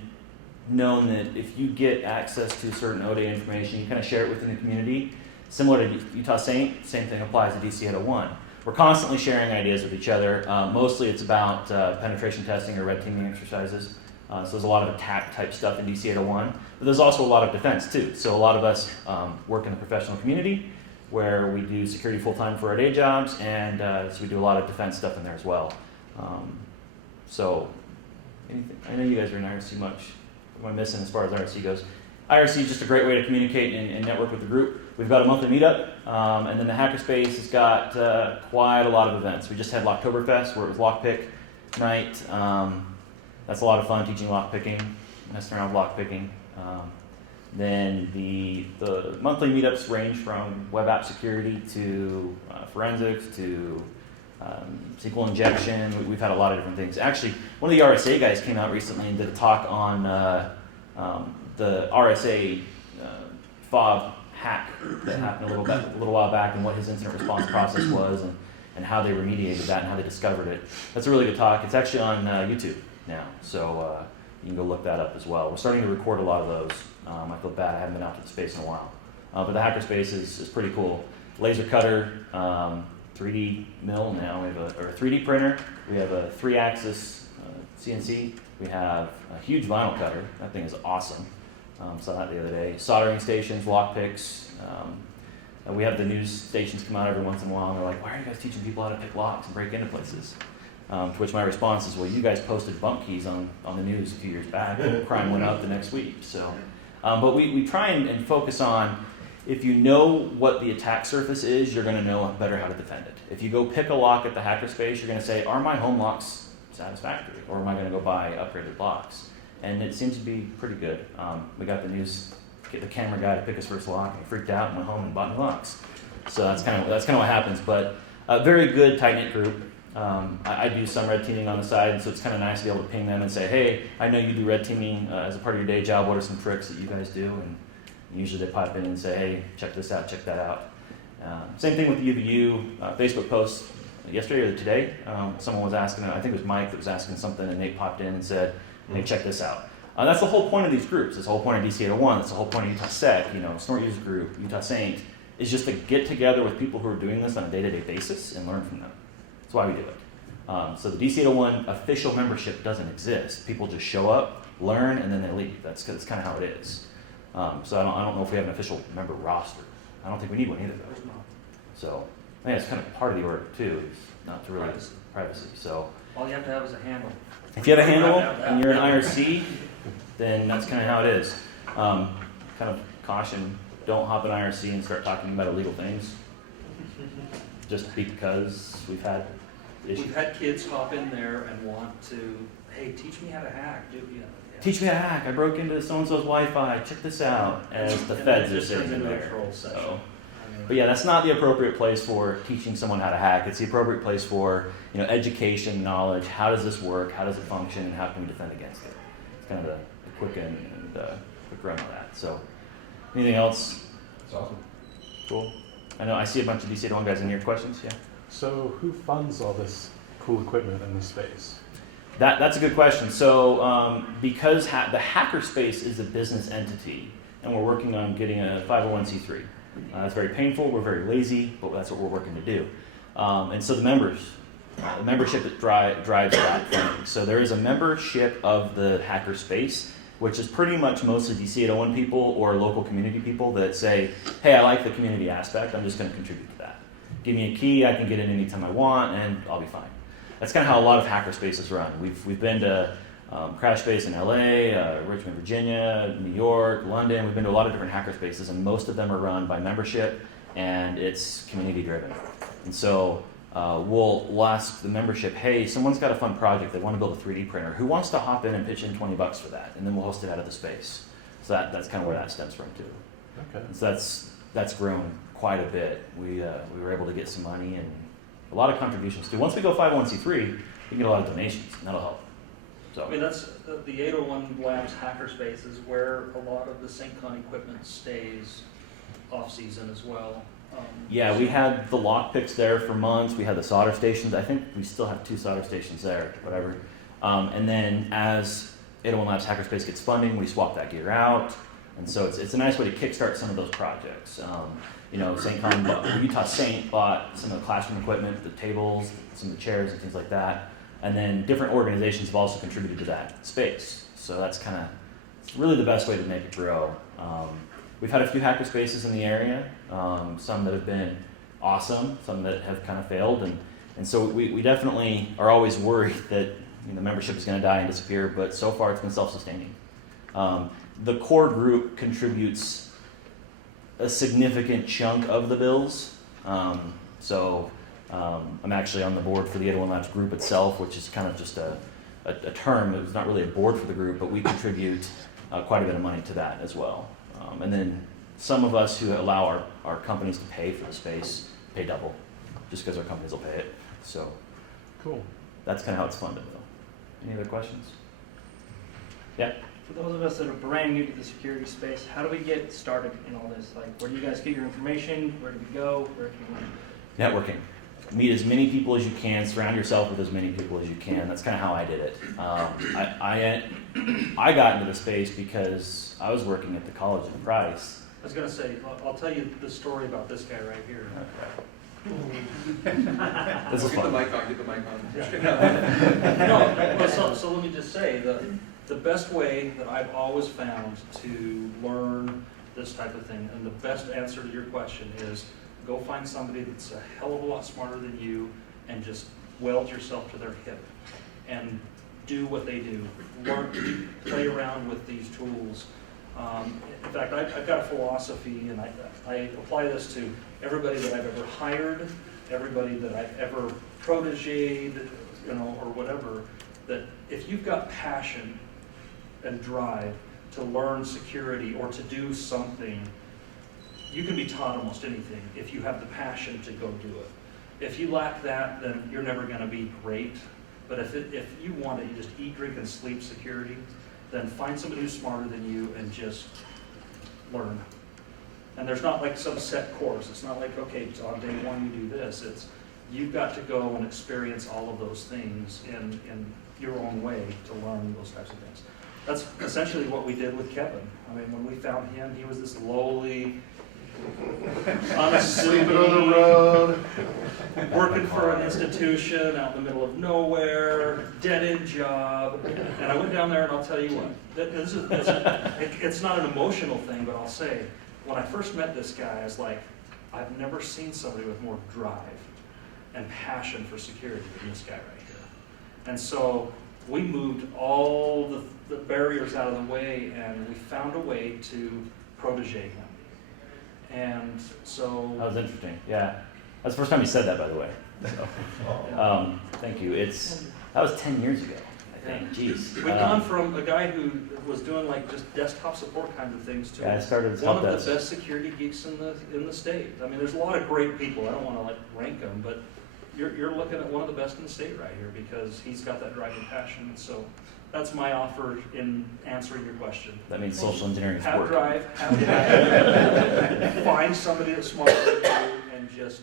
known that if you get access to certain O-Day information, you kind of share it within the community. Similar to UtahSec, same thing applies to DC 801. We're constantly sharing ideas with each other. Mostly it's about penetration testing or red teaming exercises. So there's a lot of attack type stuff in DC 801, but there's also a lot of defense too. So a lot of us work in the professional community where we do security full-time for our day jobs, and so we do a lot of defense stuff in there as well. So I know you guys are in IRC much. What am I missing as far as IRC goes? IRC is just a great way to communicate and network with the group. We've got a monthly meetup, and then the hackerspace has got quite a lot of events. We just had Locktoberfest, where it was lockpick night. That's a lot of fun, teaching lockpicking, messing around with lockpicking. Then the monthly meetups range from web app security to forensics to SQL injection. We've had a lot of different things. Actually, one of the RSA guys came out recently and did a talk on the RSA fob hack that happened a little while back, and what his incident response process was, and how they remediated that and how they discovered it. That's a really good talk. It's actually on YouTube. now. So you can go look that up as well. We're starting to record a lot of those. I feel bad, I haven't been out to the space in a while. But the hackerspace is pretty cool. Laser cutter, 3D mill now, we have or 3D printer, we have a 3-axis CNC, we have a huge vinyl cutter, that thing is awesome. Saw that the other day. Soldering stations, lock picks. And we have the news stations come out every once in a while and they're like, why are you guys teaching people how to pick locks and break into places? To which my response is, well, you guys posted bump keys on the news a few years back and crime went up the next week. So, but we try and focus on, if you know what the attack surface is, you're going to know better how to defend it. If you go pick a lock at the hackerspace, you're going to say, are my home locks satisfactory? Or am I going to go buy upgraded locks? And it seems to be pretty good. We got the news, get the camera guy to pick his first lock, and he freaked out and went home and bought new locks. So that's kind of what happens. But a very good, tight-knit group. I do some red teaming on the side, and so it's kind of nice to be able to ping them and say, hey, I know you do red teaming as a part of your day job. What are some tricks that you guys do? And usually they pop in and say, hey, check this out, check that out. Same thing with the UVU Facebook post yesterday or today. Someone was asking, I think it was Mike that was asking something, and Nate popped in and said, hey, check this out. That's the whole point of these groups. That's the whole point of DC801. That's the whole point of UtahSec, Snort User Group, Utah Saint, is just to get together with people who are doing this on a day-to-day basis and learn from them. That's why we do it. So the DC801 official membership doesn't exist. People just show up, learn, and then they leave. That's kind of how it is. So I don't know if we have an official member roster. I don't think we need one either, though. So I think it's kind of part of the order, too, is not to really privacy. So All you have to have is a handle. if you have a handle and you're an IRC, then that's kind of how it is. Kind of caution, don't hop in IRC and start talking about illegal things. Just because we've had issues. We've had kids hop in there and want to, hey, teach me how to hack. Teach me how to hack. I broke into so-and-so's Wi-Fi. Check this out. As the feds are sitting in there. So, but yeah, that's not the appropriate place for teaching someone how to hack. It's the appropriate place for education, knowledge. How does this work? How does it function? And how can we defend against it? It's kind of the quick and quick run on that. So, anything else? That's awesome. Cool. I know I see a bunch of DC801 guys in here. Questions? Yeah. So who funds all this cool equipment in this space? That's a good question. So because the hackerspace is a business entity, and we're working on getting a 501c3. It's very painful. We're very lazy, but that's what we're working to do. And so the membership that drives that funding. So there is a membership of the hackerspace, which is pretty much mostly DC801 people or local community people that say, hey, I like the community aspect. I'm just going to contribute to that. Give me a key. I can get in anytime I want, and I'll be fine. That's kind of how a lot of hackerspaces run. We've been to Crashbase in LA, Richmond, Virginia, New York, London. We've been to a lot of different hackerspaces, and most of them are run by membership, and it's community driven. And so we'll ask the membership, hey, someone's got a fun project. They want to build a 3D printer. Who wants to hop in and pitch in $20 for that? And then we'll host it out of the space. So that's kind of where that stems from too. Okay. And so that's grown quite a bit. We were able to get some money and a lot of contributions too. Once we go 501c3, we can get a lot of donations, and that'll help. So I mean, that's the 801 Labs hackerspace is where a lot of the SyncCon equipment stays off season as well. yeah, we had the lock picks there for months. We had the solder stations. I think we still have 2 solder stations there, whatever. And then as 801 Labs hackerspace gets funding, we swap that gear out. And so it's a nice way to kickstart some of those projects. Utah Saint bought some of the classroom equipment, the tables, some of the chairs and things like that. And then different organizations have also contributed to that space. So that's it's really the best way to make it grow. We've had a few hackerspaces in the area, some that have been awesome, some that have kind of failed. And so we definitely are always worried that the membership is going to die and disappear, but so far it's been self-sustaining. The core group contributes a significant chunk of the bills. I'm actually on the board for the 801 Labs group itself, which is kind of just a term. It's not really a board for the group, but we contribute quite a bit of money to that as well. And then some of us who allow our companies to pay for the space pay double, just because our companies will pay it. So Cool. that's kind of how it's funded, though. Any other questions? Yeah. For those of us that are brand new to the security space, how do we get started in all this? Like, where do you guys get your information? Where do we go? Where do we Networking. meet as many people as you can, surround yourself with as many people as you can. That's kind of how I did it. I got into the space because I was working at the college in Price. I was gonna say, I'll tell you the story about this guy right here. This is Get the fun. mic on, get the mic on. No, well, so let me just say, the best way that I've always found to learn this type of thing, and the best answer to your question is, go find somebody that's a hell of a lot smarter than you, and just weld yourself to their hip, and do what they do. Learn, play around with these tools. In fact, I've got a philosophy, and I apply this to everybody that I've ever hired, everybody that I've ever protéged, or whatever, that if you've got passion and drive to learn security or to do something, you can be taught almost anything if you have the passion to go do it. If you lack that, then you're never going to be great. But if you want to just eat, drink, and sleep security, then find somebody who's smarter than you and just learn. And there's not like some set course. It's not like, okay, so on day one you do this. It's you've got to go and experience all of those things in your own way to learn those types of things. That's essentially what we did with Kevin. I mean, when we found him, he was this lowly, Sleeping on the road. working for an institution out in the middle of nowhere, dead-end job. And I went down there, and I'll tell you what, it's not an emotional thing, but I'll say, when I first met this guy, I was like, I've never seen somebody with more drive and passion for security than this guy right here. And so we moved all the barriers out of the way, and we found a way to protege him. And so... That was interesting, yeah. That's the first time you said that, by the way. So, thank you. That was 10 years ago, I think. Jeez. We've gone from a guy who was doing like just desktop support kinds of things to I started as one help of desk. the best security geeks in the state. I mean, there's a lot of great people. I don't want to like rank them, but you're looking at one of the best in the state right here because he's got that drive and passion. And so that's my offer in answering your question. That means social engineering is Have work. drive, have passion, find somebody that's smarter than you, and just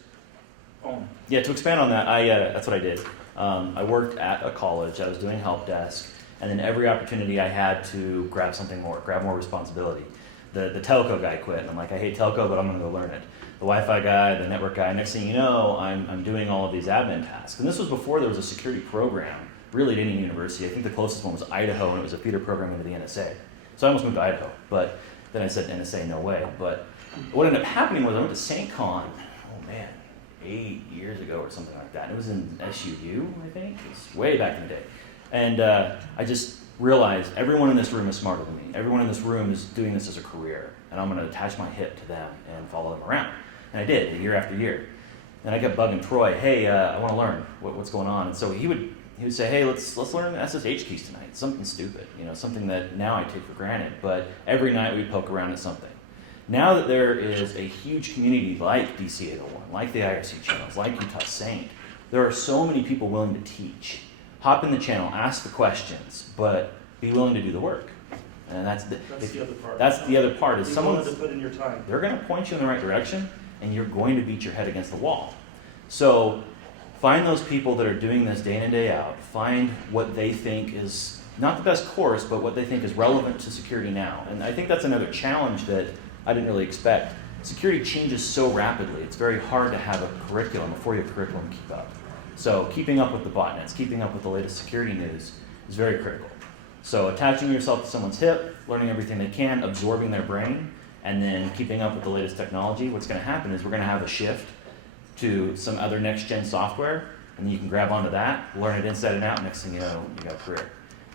own it. Yeah, to expand on that, that's what I did. I worked at a college. I was doing help desk, and then every opportunity I had to grab something more, grab more responsibility. The telco guy quit, and I'm like, I hate telco, but I'm going to go learn it. The Wi-Fi guy, the network guy. Next thing you know, I'm doing all of these admin tasks. And this was before there was a security program, really at any university. I think the closest one was Idaho, and it was a feeder program into the NSA. So I almost moved to Idaho, but then I said NSA, no way. But what ended up happening was I went to St. Con, 8 years ago or something like that. It was in SUU, I think. It's way back in the day. And I just realized everyone in this room is smarter than me. Everyone in this room is doing this as a career. And I'm going to attach my hip to them and follow them around. And I did, year after year. And I kept bugging Troy, hey, I want to learn what's going on. And so he would say, hey, let's learn the SSH keys tonight. Something stupid, something that now I take for granted. But every night we'd poke around at something. Now that there is a huge community like DC 801, like the IRC channels, like UtahSec, there are so many people willing to teach. Hop in the channel, ask the questions, but be willing to do the work. And that's the other part. That's the other part is someone to put in your time. They're going to point you in the right direction, and you're going to beat your head against the wall. So find those people that are doing this day in and day out. Find what they think is not the best course, but what they think is relevant to security now. And I think that's another challenge that I didn't really expect. Security changes so rapidly. It's very hard to have a curriculum, a four-year curriculum to keep up. So keeping up with the botnets, keeping up with the latest security news is very critical. So attaching yourself to someone's hip, learning everything they can, absorbing their brain, and then keeping up with the latest technology, what's going to happen is we're going to have a shift to some other next-gen software, and then you can grab onto that, learn it inside and out, next thing you know, you got a career.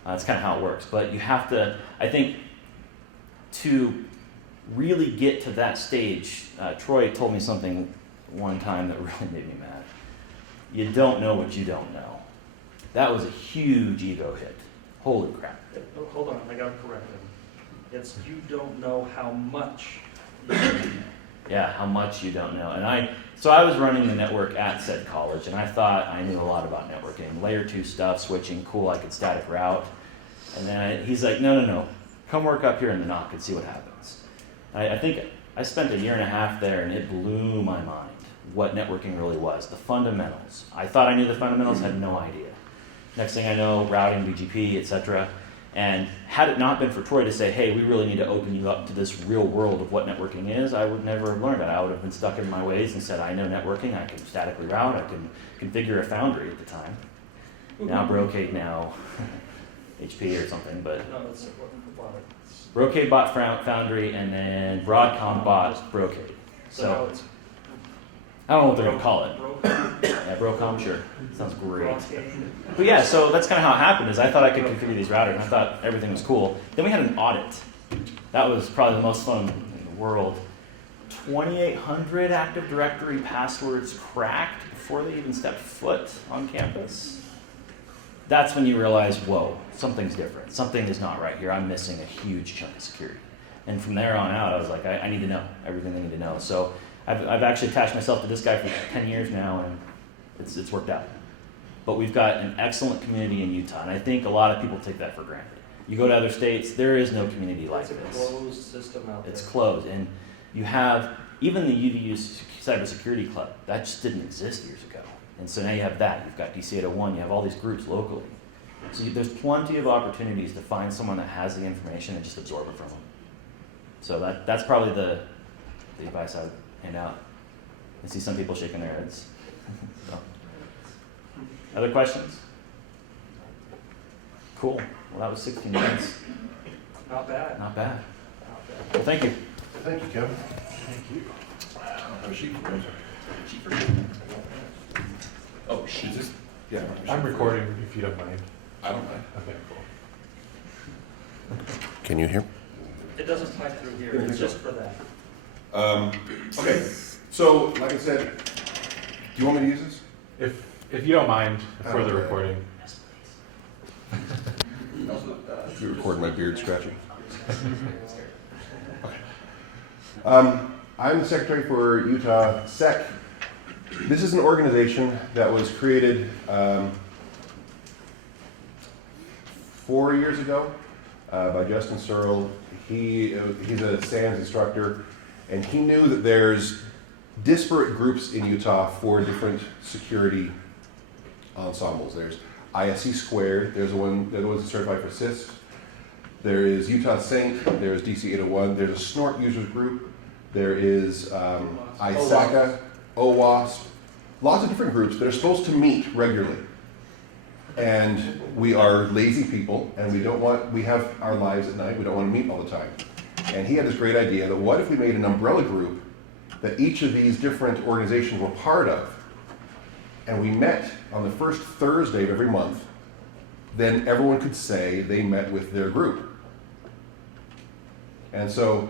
That's kind of how it works. But you have to, I think, to really get to that stage, Troy told me something one time that really made me mad. You don't know what you don't know. That was a huge ego hit. Holy crap. Hold on, I got to correct him. It's you don't know how much you don't know. Yeah, how much you don't know. And so I was running the network at said college, and I thought I knew a lot about networking. Layer 2 stuff, switching, cool, I could static route. And then he's like, no, come work up here in the NOC and see what happens. I think I spent a year and a half there, and it blew my mind. what networking really was, the fundamentals. I thought I knew the fundamentals, had no idea. Next thing I know, routing, BGP, etc. And had it not been for Troy to say, hey, we really need to open you up to this real world of what networking is, I would never have learned that. I would have been stuck in my ways and said, I know networking, I can statically route, I can configure a Foundry at the time. Now Brocade, now HP or something, but No, that's robotic. Brocade bought Foundry, and then Broadcom bought Brocade. So I don't know what they're going to call it. Yeah, Brocom, sure. Sounds great. But yeah, so that's kind of how it happened, is I thought I could configure these routers, and I thought everything was cool. Then we had an audit. That was probably the most fun in the world. 2,800 Active Directory passwords cracked before they even stepped foot on campus. That's when you realize, whoa, something's different. Something is not right here. I'm missing a huge chunk of security. And from there on out, I was like, I need to know everything I need to know. So I've actually attached myself to this guy for 10 years now, and it's worked out. But we've got an excellent community in Utah, and I think a lot of people take that for granted. You go to other states, there is no community like this. It's a closed system out there. It's closed, and you have even the UVU Cybersecurity Club. That just didn't exist years ago. And so now you have that. You've got DC 801. You have all these groups locally. So there's plenty of opportunities to find someone that has the information and just absorb it from them. So that's probably the advice I would hand out. I see some people shaking their heads. So. Other questions? Cool. Well, that was 16 minutes. Not bad. Not bad. Not bad. Well, thank you. Thank you, Kevin. Thank you. I have a sheet for you. Oh, sheet. Yeah. I'm recording if you don't mind. I don't mind. Okay, cool. Can you hear? It doesn't pipe through here. It's just for that. Okay, so like I said, do you want me to use this? If you don't mind for the recording. You record my beard scratching. Okay. I'm the secretary for UtahSec. This is an organization that was created 4 years ago by Justin Searle. He's a SANS instructor, and he knew that there's disparate groups in Utah for different security ensembles. There's ISC Squared, they're the ones certified for CISC. There is UtahSec, there's DC 801, there's a Snort users group, there is ISACA, OWASP, lots of different groups that are supposed to meet regularly. And we are lazy people, and we have our lives at night, we don't want to meet all the time. And he had this great idea that what if we made an umbrella group that each of these different organizations were part of, and we met on the first Thursday of every month, then everyone could say they met with their group. And so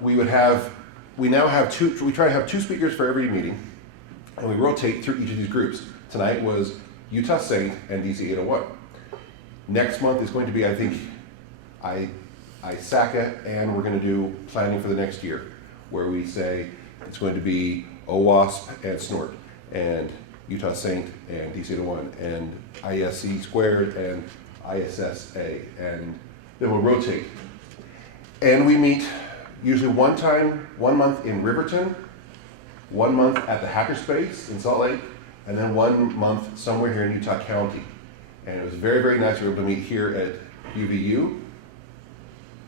we now have we try to have 2 speakers for every meeting, and we rotate through each of these groups. Tonight was UtahSec and DC 801. Next month is going to be, I think, ISACA, and we're going to do planning for the next year, where we say it's going to be OWASP and Snort, and UtahSec and DC 801, and ISC Squared and ISSA, and then we'll rotate. And we meet usually one month in Riverton, 1 month at the Hackerspace in Salt Lake, and then 1 month somewhere here in Utah County. And it was very, very nice we were able to meet here at UVU.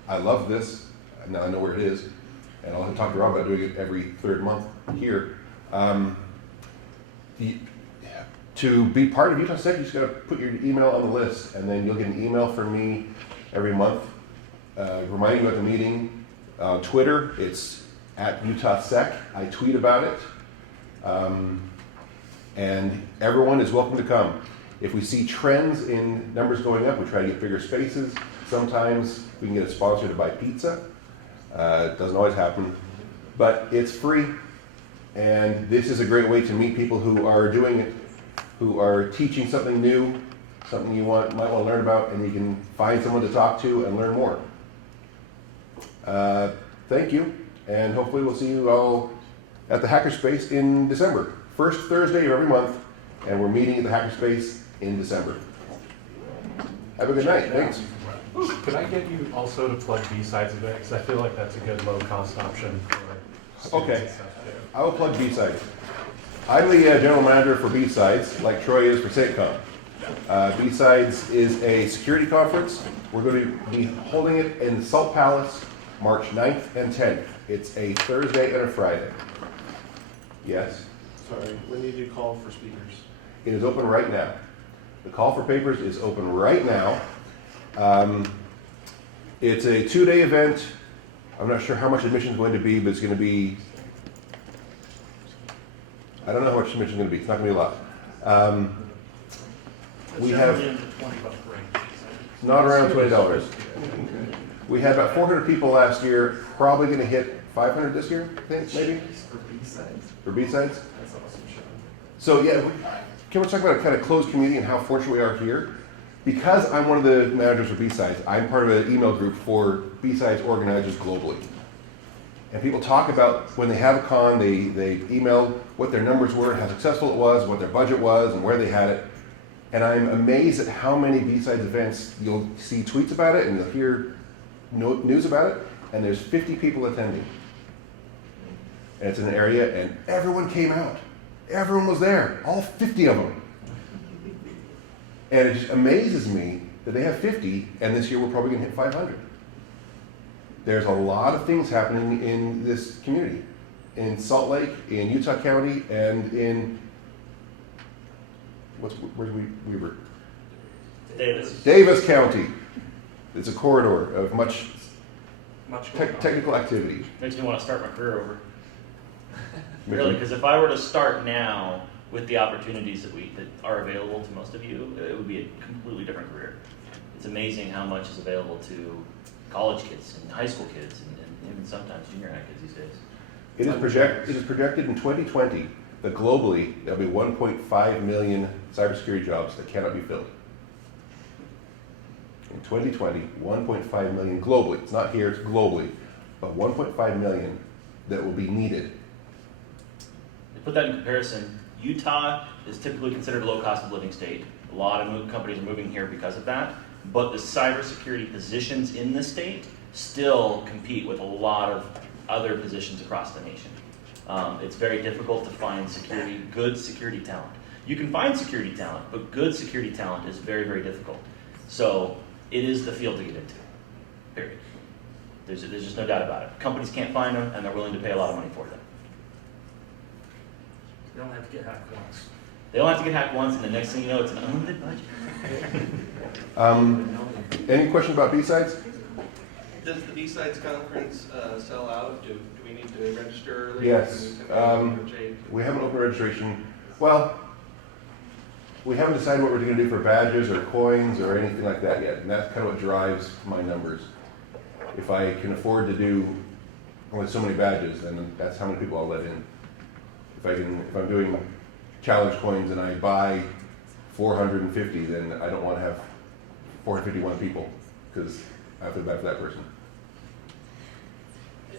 I love this. Now I know where it is. And I'll talk to Rob about doing it every 3rd month here. To be part of UtahSec, you just got to put your email on the list, and then you'll get an email from me every month reminding you about the meeting. On Twitter, it's at UtahSec. I tweet about it. And everyone is welcome to come. If we see trends in numbers going up, we try to get bigger spaces. Sometimes we can get a sponsor to buy pizza. It doesn't always happen, but it's free. And this is a great way to meet people who are doing it, who are teaching something new, something you might want to learn about, and you can find someone to talk to and learn more. Thank you, and hopefully we'll see you all at the Hackerspace in December. First Thursday of every month, and we're meeting at the Hackerspace in December. Have a good night. Thanks. Could I get you also to plug B-sides of it? Because I feel like that's a good low-cost option for students Okay. and stuff too. I will plug B-Side. I'm the general manager for B-Sides, like Troy is for SATCOM. B-Sides is a security conference. We're going to be holding it in Salt Palace, March 9th and 10th. It's a Thursday and a Friday. Yes? Sorry, when did you call for speakers? It is open right now. The call for papers is open right now. It's a 2-day event. I'm not sure how much admission is going to be, but it's going to be, I don't know how much admission is going to be. It's not going to be a lot. We have Generally in the $20 range. not around $20. We had about 400 people last year, probably going to hit 500 this year, I think, maybe? For B-sides? For B-Sides? That's awesome, Sean. So yeah, can we talk about a kind of closed community and how fortunate we are here? Because I'm one of the managers for B-Sides, I'm part of an email group for B-Sides organizers globally. And people talk about when they have a con, they email what their numbers were, how successful it was, what their budget was, and where they had it. And I'm amazed at how many B-Sides events you'll see tweets about it and you'll hear news about it, and there's 50 people attending. And it's in an area, and everyone came out. Everyone was there, all 50 of them. And it just amazes me that they have 50, and this year we're probably going to hit 500. There's a lot of things happening in this community, in Salt Lake, in Utah County, and in where we were? Davis County. It's a corridor of much technical activity. Makes me want to start my career over. Really, because if I were to start now with the opportunities that are available to most of you, it would be a completely different career. It's amazing how much is available to college kids and high school kids and even sometimes junior high kids these days. It is projected in 2020 that globally there'll be 1.5 million cybersecurity jobs that cannot be filled. In 2020, 1.5 million globally. It's not here, it's globally. But 1.5 million that will be needed. To put that in comparison, Utah is typically considered a low cost of living state. A lot of companies are moving here because of that. But the cybersecurity positions in the state still compete with a lot of other positions across the nation. It's very difficult to find good security talent. You can find security talent, but good security talent is very, very difficult. So it is the field to get into, period. There's just no doubt about it. Companies can't find them, and they're willing to pay a lot of money for them. You don't have to get hacked once. They don't have to get hacked once, and the next thing you know, it's an unlimited budget. Any question about B-Sides? Does the B-Sides conference sell out? Do we need to register early? Yes. We haven't opened registration. Well, we haven't decided what we're going to do for badges or coins or anything like that yet, and that's kind of what drives my numbers. If I can afford to do only so many badges, then that's how many people I'll let in. If I'm doing challenge coins and I buy 450, then I don't want to have 451 people because I feel bad for that person.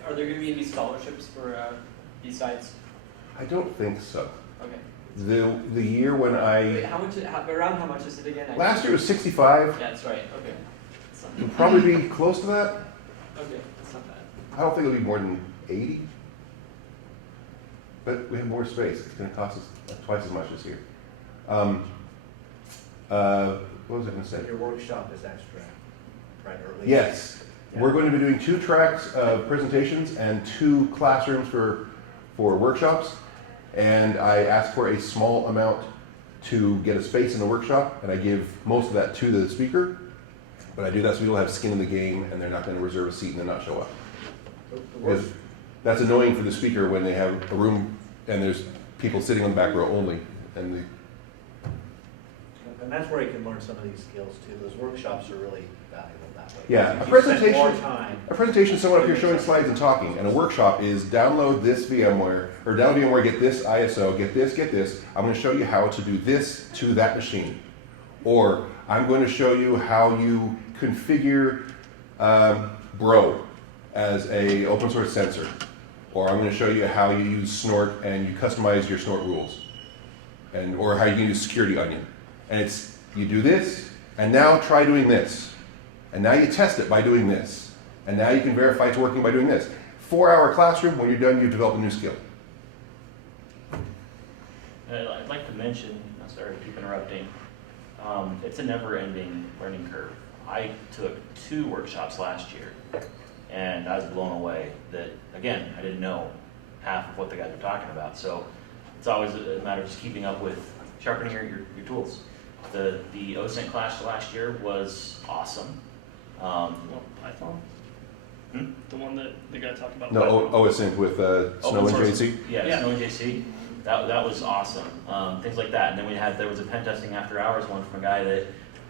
Are there going to be any scholarships for B-Sides? I don't think so. Okay. The year when Wait, around how much is it again? last year was 65. Yeah, that's right. Okay. That's not It'll probably be close to that. Okay, that's not bad. I don't think it'll be more than 80. But we have more space. It's going to cost us twice as much this year. What was I going to say? Your workshop is extra, right? Or at least- Yes. Yeah. We're going to be doing 2 tracks of presentations and 2 classrooms for workshops. And I asked for a small amount to get a space in the workshop, and I give most of that to the speaker. But I do that so people have skin in the game, and they're not going to reserve a seat and then not show up. Because that's annoying for the speaker when they have a room and there's people sitting on the back row only. And that's where you can learn some of these skills too. Those workshops are really valuable that way. yeah, You spend more time. a presentation is someone up here showing slides and talking, and a workshop is download this VMware, or download VMware, get this ISO, get this. I'm going to show you how to do this to that machine. Or I'm going to show you how you configure Bro as a open source sensor. Or I'm going to show you how you use Snort and you customize your Snort rules. Or how you can use Security Onion. And it's, you do this, and now try doing this. And now you test it by doing this. And now you can verify it's working by doing this. 4-hour classroom, when you're done, you've developed a new skill. And I'd like to mention, I'm sorry to keep interrupting, it's a never-ending learning curve. I took 2 workshops last year, and I was blown away that, again, I didn't know half of what the guys were talking about. So it's always a matter of just keeping up with sharpening your tools. The OSINT class last year was awesome. Well, Python? Hmm? The one that the guy talked about? No, OSINT with Snow Open and source. JC. Yeah, Snow and JC. That was awesome. Things like that. And then there was a pen testing after hours one from a guy that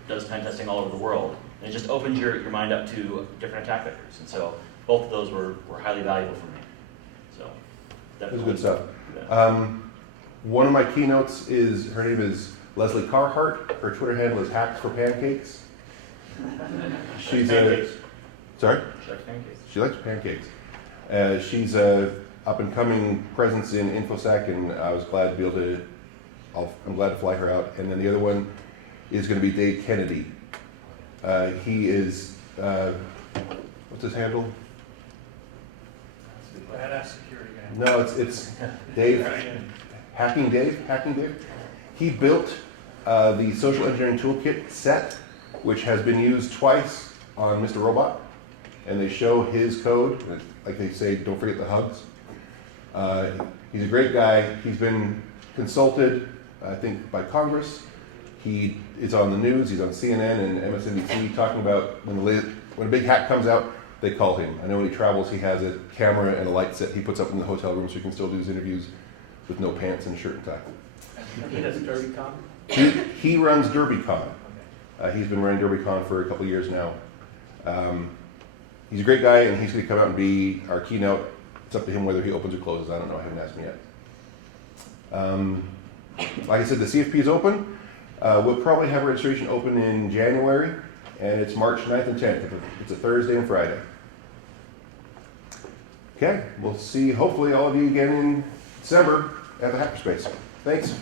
does pen testing all over the world. And it just opens your mind up to different attack vectors. And so both of those were highly valuable for me. So It was definitely. good stuff. Yeah. One of my keynotes is, her name is Leslie Carhart. Her Twitter handle is Hacks for Pancakes. She's Pancakes. Sorry? She likes pancakes. She likes pancakes. She's a up and coming presence in InfoSec, and I was glad to be able to. I'm glad to fly her out. And then the other one is going to be Dave Kennedy. He is what's his handle? Badass security guy. No, it's Dave. Hacking Dave. He built the social engineering toolkit set, which has been used twice on Mr. Robot, and they show his code. Like they say, don't forget the hugs. He's a great guy. He's been consulted, I think, by Congress. He is on the news. He's on CNN and MSNBC talking about when a big hack comes out, they call him. I know when he travels, he has a camera and a light set he puts up in the hotel room so he can still do his interviews with no pants and a shirt and tie. He does DerbyCon? He runs DerbyCon. He's been running DerbyCon for a couple of years now. He's a great guy, and he's going to come out and be our keynote. It's up to him whether he opens or closes. I don't know. I haven't asked him yet. Like I said, the CFP is open. We'll probably have registration open in January, and it's March 9th and 10th. It's a Thursday and Friday. Okay, we'll see hopefully all of you again in December at the Hackerspace. Thanks.